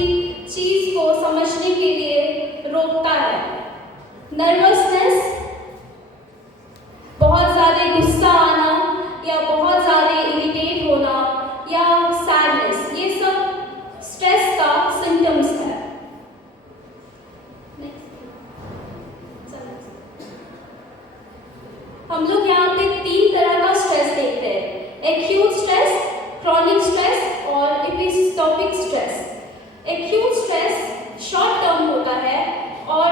चीज़ को समझने के लिए रोकता है. नर्वसनेस, बहुत ज़्यादा गुस्सा आना या बहुत ज़्यादा इरिटेट होना या सैडनेस, ये सब स्ट्रेस का सिम्टम्स है. हम लोग यहाँ पे 3 तरह का स्ट्रेस देखते हैं: एक्यूट स्ट्रेस, क्रॉनिक स्ट्रेस और episodic stress. Acute stress short term होता है और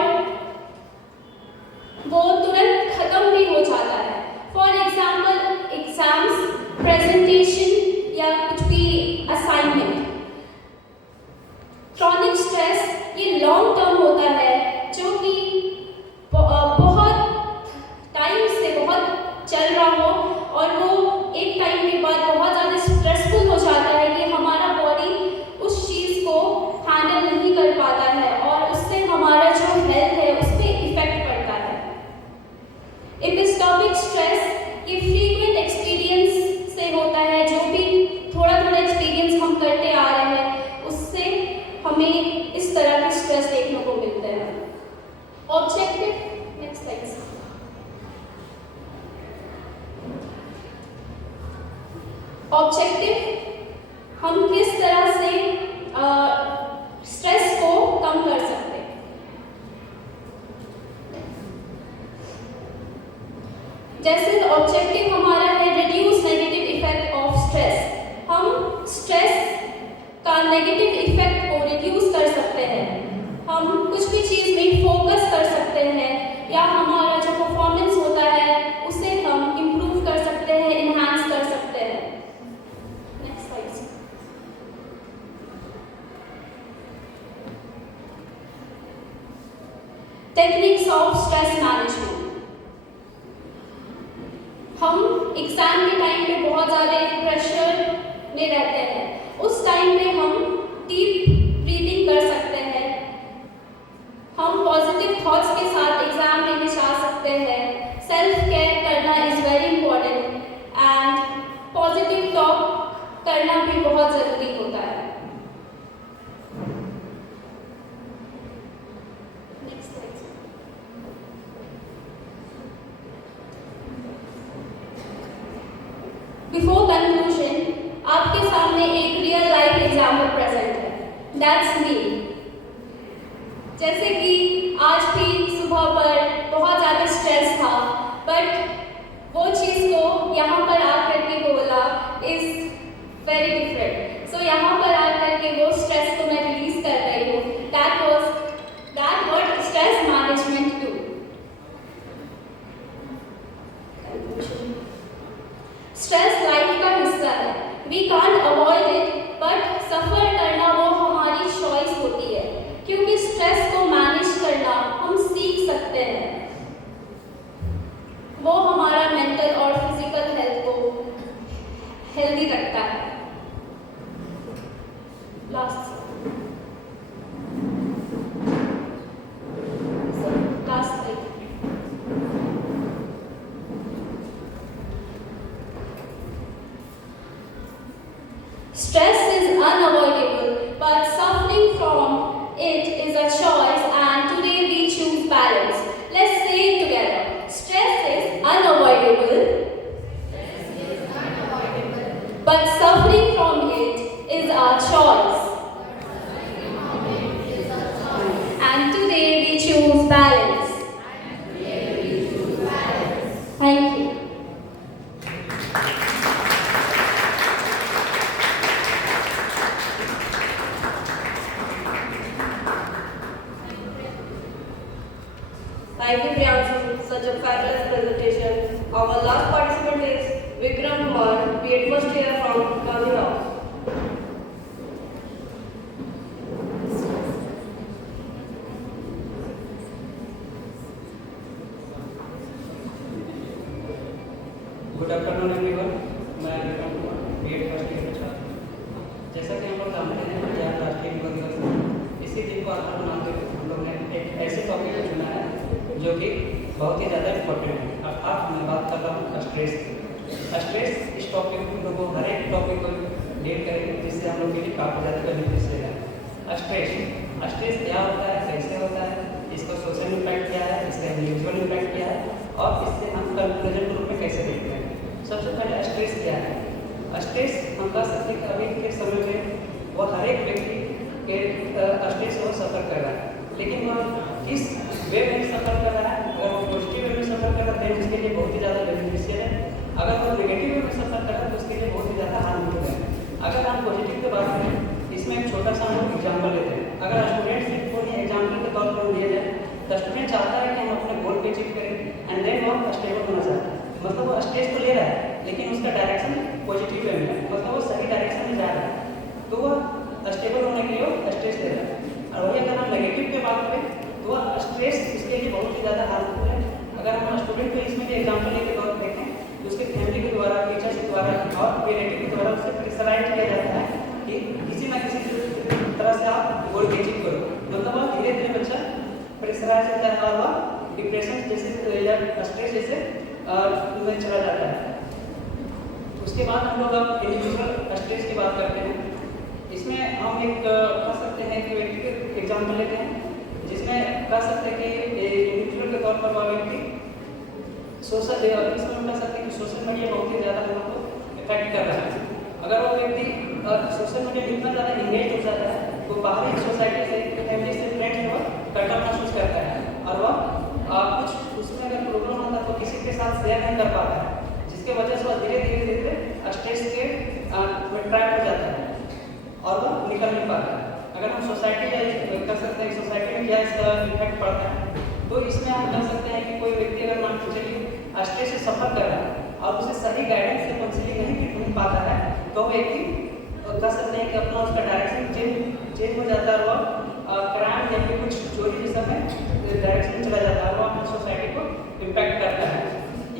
ऑब्जेक्टिव हम किस तरह से स्ट्रेस को कम कर सकते हैं। जैसे ऑब्जेक्टिव हमारा है reduce negative effect of stress. हम स्ट्रेस का नेगेटिव इफेक्ट को रिड्यूस कर सकते हैं। हम कुछ भी चीज़ में फोकस कर सकते हैं या हमारा जो परफॉर्मेंस होता है उसे हम इम्प्रूव कर सकते हैं, इन्हांस कर सकते हैं। Next slide. Techniques of stress management. हम एग्जाम के टाइम पे बहुत ज़्यादा प्रेशर में रहते हैं, उस टाइम पे हम डीप ब्रीदिंग कर सकते हैं। हम पॉजिटिव थॉट्स के साथ एग्जाम में जा सकते हैं। सेल्फ केयर करना is very important and positive talk करना भी बहुत ज़रूरी होता है। Next slide. बिफोर कंक्लूजन आपके सामने एक रियल लाइफ एग्जाम्पल प्रेजेंट है, दैट्स मी। जैसे कि आज भी सुबह पर बहुत ज़्यादा स्ट्रेस था, बट वो चीज़ को यहाँ पर आकर के बोला इज़ वेरी डिफरेंट। सो यहाँ पर आकर के वो स्ट्रेस को मैं रिलीज कर रही हूँ। That what stress management do. Stress life का हिस्सा है, we can't avoid it, but suffer करना वो हमारी चॉइस होती है, क्योंकि स्ट्रेस को मैनेज करना हम सीख सकते हैं। वो हमारा मेंटल और फिजिकल हेल्थ को हेल्दी रखता है। Last Stress is unavoidable, but suffering from it is a choice, and today we choose balance. Let's say it together. Stress is unavoidable, but suffering from it is our choice. And today we choose balance. Thank you. Thank you, Priyanshu. Such a fabulous presentation. Our last participant is Vikram Kumar, B.Ed first year from Gandhi House. Good afternoon everyone. मैं Vikram Kumar, B.Ed first year का छात्र। जैसा कि हम लोग जानते हैं कि आज राष्ट्रीय युवा दिवस है, इसी दिन को आधार बनाते हुए हम लोग ने एक ऐसे टॉपिक को चुना है जो कि बहुत ही ज़्यादा इम्पोर्टेंट है। अर्थात मैं बात कर रहा हूँ स्ट्रेस की। स्ट्रेस इस टॉपिक को लोगों हर एक टॉपिक को डील करेंगे, जिससे हम लोग के लिए काफ़ी ज़्यादा बेनिफिट्स रहेगा। स्ट्रेस क्या होता है, कैसे होता है, इसका सोशल इम्पैक्ट क्या है, इसका इंडिविजुअल इम्पैक्ट क्या है, और इससे हम कंक्लूजन के रूप में कैसे देखते हैं। सबसे पहले स्ट्रेस क्या है। स्ट्रेस हम कह सकते हैं कि अभी के समय में वो हर एक व्यक्ति के स्ट्रेस वो सफ़र कर रहा है, लेकिन वह किस वे में सफ़र कर रहा है। अगर वो पॉजिटिव वे में सफ़र कर रहा है तो उसके लिए बहुत ही ज़्यादा बेनिफिशियल है। अगर वो नेगेटिव वे में सफ़र कर रहा है तो उसके लिए बहुत ही ज़्यादा हार्मफुल है। अगर हम पॉजिटिव की बात करें, इसमें एक छोटा सा हम एग्जाम्पल लेते हैं। अगर स्टूडेंट को एग्जाम्पल के तौर पर दिया जाए तो स्टूडेंट चाहता है कि हम अपने गोल पे अचीव करें एंड देन वो स्टेबल होना चाहता है। मतलब वो स्ट्रेस तो ले रहा है, लेकिन उसका डायरेक्शन पॉजिटिव वे में है, मतलब वो सही डायरेक्शन में जा रहा है, तो वह स्टेबल होने के लिए वो स्ट्रेस ले रहा है। और वही अगर हम नेगेटिव की बात करें तो वह स्ट्रेस इसके लिए बहुत ही ज़्यादा हार्मफुल है। अगर हम स्टूडेंट को इसमें एग्जाम्पल लेके तौर पर देखें तो उसके फैमिली के द्वारा, टीचर्स के द्वारा और रिलेटिव के द्वारा उससे प्रेशराइज किया जाता है कि किसी ना किसी तरह से आप गोल अचीव करो। मतलब वह धीरे धीरे बच्चा प्रेशराइज होता है और वह डिप्रेशन जैसे या स्ट्रेस जैसे में चला जाता है। उसके बाद हम लोग अब इंडिविजुअल स्ट्रेस की बात करते हैं। इसमें हम एक कह सकते हैं कि व्यक्तिगत एग्जाम्पल लेते हैं, जिसमें कह सकते हैं कि इंडिविजुअल के तौर पर वह व्यक्ति सोशल, इसमें हम कह सकते हैं कि सोशल मीडिया बहुत ही ज़्यादा हम लोग को इफेक्ट कर रहा है। अगर वो व्यक्ति सोशल मीडिया में इतना ज़्यादा इंगेज हो जाता है, वो बाहरी सोसाइटी से, फैमिली से, फ्रेंड्स से वो कट ऑफ महसूस करता है और वह कुछ उसमें अगर प्रॉब्लम होता है तो किसी के साथ शेयर नहीं कर पाता है, जिसके वजह से वह धीरे धीरे स्ट्रेस के ट्रैप हो जाता है और वह निकल नहीं पाता है। अगर हम सोसाइटी या कर सकते हैं सोसाइटी में क्या इसका इफेक्ट पड़ता है, तो इसमें हम कर सकते हैं कि कोई व्यक्ति अगर मान के चलिए स्ट्रेस से सफर कर रहा है और उसे सही गाइडेंस से काउंसलिंग नहीं मिल पाता है, तो व्यक्ति कह सकते हैं कि अपना उसका डायरेक्शन चेंज हो जाता है और क्राइम या फिर कुछ चोरी जैसा में डायरेक्शन में चला जाता है और अपनी सोसाइटी को इम्पैक्ट करता है।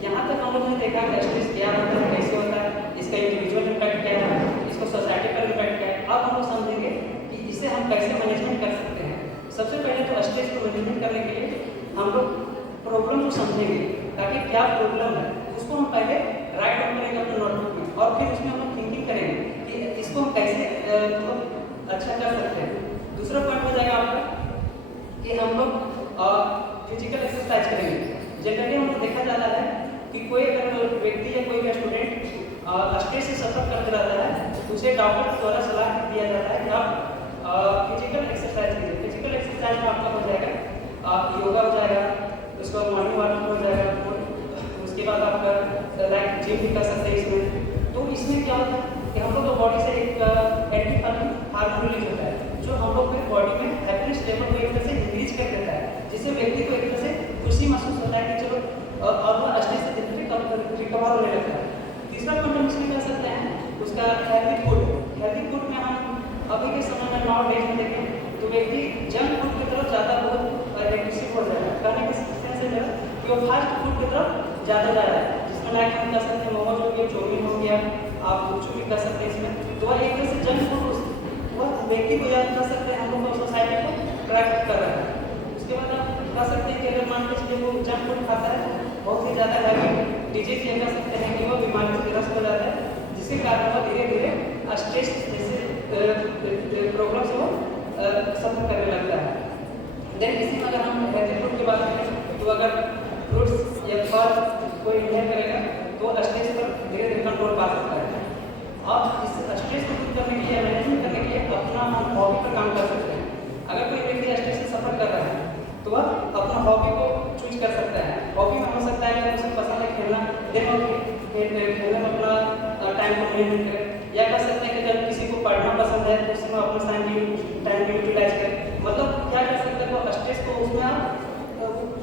यहाँ तक हम लोगों ने देखा कि स्ट्रेस क्या होता है, कैसे होता है, इसका इंडिविजुअल इम्पैक्ट क्या है, इसको सोसाइटी पर इम्पैक्ट क्या है। अब हम लोग समझेंगे कि इसे हम कैसे मैनेजमेंट कर सकते हैं। सबसे पहले तो स्ट्रेस को मैनेजमेंट करने के लिए हम लोग प्रॉब्लम को समझेंगे, ताकि क्या प्रॉब्लम है उसको हम पहले राइट डाउन करेंगे अपने नोटबुक में और फिर उसमें हम लोग थिंकिंग करेंगे कि इसको हम कैसे अच्छा कर सकते हैं। दूसरा पॉइंट हो जाएगा आपका कि हम लोग फिजिकल एक्सरसाइज करेंगे। जनरली हम लोग देखा जाता है कि कोई अगर व्यक्ति या कोई भी स्टूडेंट स्ट्रेस से सफर करते रहता है तो उसे डॉक्टर द्वारा सलाह दिया जाता है कि आप फिजिकल एक्सरसाइज कीजिए। फिजिकल एक्सरसाइज में आपका हो जाएगा योगा हो जाएगा, उसके बाद मॉर्निंग वॉक हो जाएगा, उसके बाद आपका लाइक जिम भी कर सकते हैं इसमें। तो इसमें क्या होता है कि हम लोग का बॉडी से एक एंटी हार्मोन रिलीज होता है जो हम लोग के बॉडी में हैप्पीनेस लेवल को एक तरह से इंक्रीज कर देता है, जिससे व्यक्ति को एक तरह से खुशी महसूस होता है कि चलो अब वह स्ट्रेस से धीरे धीरे रिकवर होने लगता है। तीसरा पॉइंट हम इसमें कर सकते हैं उसका हेल्दी फूड। हेल्दी फूड में हम अभी के समय में नाउ डेज में देखें तो व्यक्ति जंक फूड की तरफ ज़्यादा बहुत एग्रेसिव हो जाता है, कहने के सेंस से कि वो फास्ट फूड की तरफ ज़्यादा जा रहा है, जिसमें लाइक हम कर सकते हैं मोमोज हो गया, चाउमीन हो गया, आप गुपचुप भी कर सकते हैं इसमें। तो वह एक तरह से जंक फूड वह व्यक्ति को याद कर सकते हैं, हम लोग सोसाइटी को ट्रैक कर रहा है। उसके बाद आप कह सकते हैं कि अगर मान के चलिए वो जंक फूड खाता है, बहुत ही ज़्यादा हैवी डिजीज ये कह सकते हैं कि वो बीमारी से ग्रस्त हो जाता है, जिसके कारण वह धीरे धीरे स्ट्रेस जैसे प्रॉब्लम से वो सफर करने लगता है। देन इसी में अगर हम हेल्दी फूड की बात करें तो अगर फ्रूट्स या फल कोई इन्हेल करेगा तो स्ट्रेस पर धीरे धीरे कंट्रोल पा सकता है। आप इस स्ट्रेस को दूर करने के लिए, मैनेजमेंट करने के लिए अपना हम हॉबी पर काम कर सकते हैं। अगर कोई व्यक्ति स्ट्रेस से सफर कर रहा है तो वह अपना हॉबी को चूज कर सकता है। हॉबी में हो सकता है कि उसे पसंद है खेलना, देन खेलने में अपना टाइम को मैनेजमेंट करें, या कर सकते हैं कि जब किसी को पढ़ना पसंद है तो उसमें अपना टाइम को यूटिलाइज करें। मतलब क्या कर सकते हैं, वो स्ट्रेस को उसमें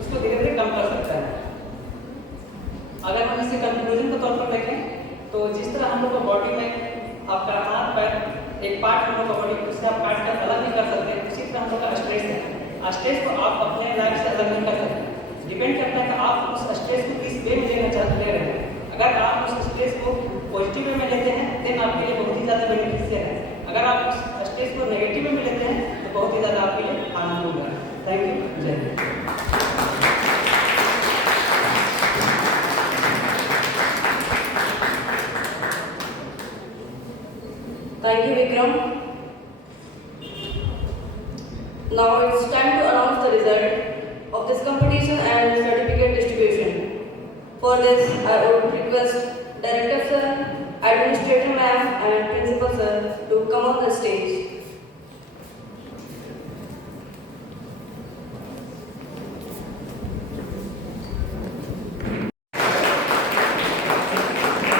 उसको धीरे धीरे कम कर सकता है। अगर हम इसे कंक्लूजन के तौर पर देखें तो जिस तरह हम लोग को बॉडी में आपका हाथ पैर एक पार्ट हम लोग का बॉडी उससे आप काट कर अलग नहीं कर सकते, उसी तरह हम लोग का स्ट्रेस है। स्ट्रेस को आप अपने लाइफ से अलग नहीं कर सकते, डिपेंड करता है कि आप उस स्ट्रेस को किस वे में लेना चाहते रहे हैं। अगर आप उस स्ट्रेस को पॉजिटिव वे में लेते हैं देन आपके लिए बहुत ही ज़्यादा बेनिफिशियल है। अगर आप उस स्ट्रेस को नेगेटिव वे में लेते हैं तो बहुत ही ज़्यादा आपके लिए हार्मफुल होगा। Thank you. जय Hind. Thank you, Vikram. Now it's time to announce the result of this competition and certificate distribution. For this, I would request Director Sir, Administrator Ma'am and Principal Sir to come on the stage.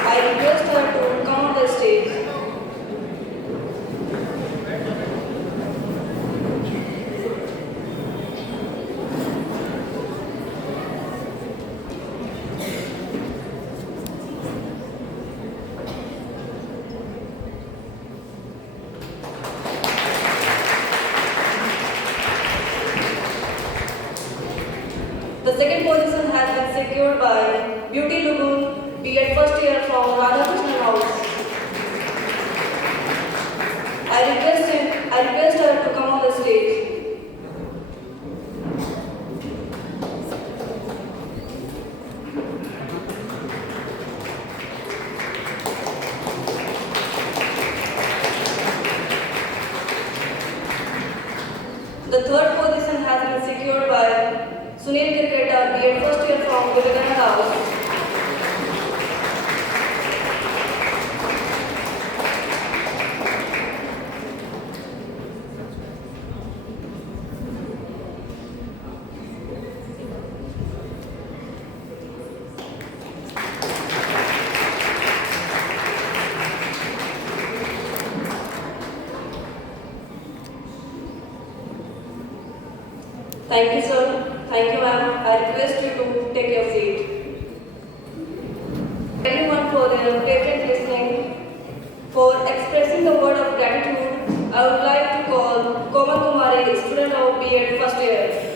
I request her to come on the stage. The second position has been secured by Beauty Lugu, B.Ed first year from Radhakrishnan House. I request her to come on the stage. The third position has been secured by Sunil Kirketa, B.Ed first year from Vivekananda House. Thank you, sir. Thank you, ma'am. I request you to take your seat. Everyone for their patient listening. For expressing the word of gratitude, I would like to call Komal Kumari, student of B.Ed first year.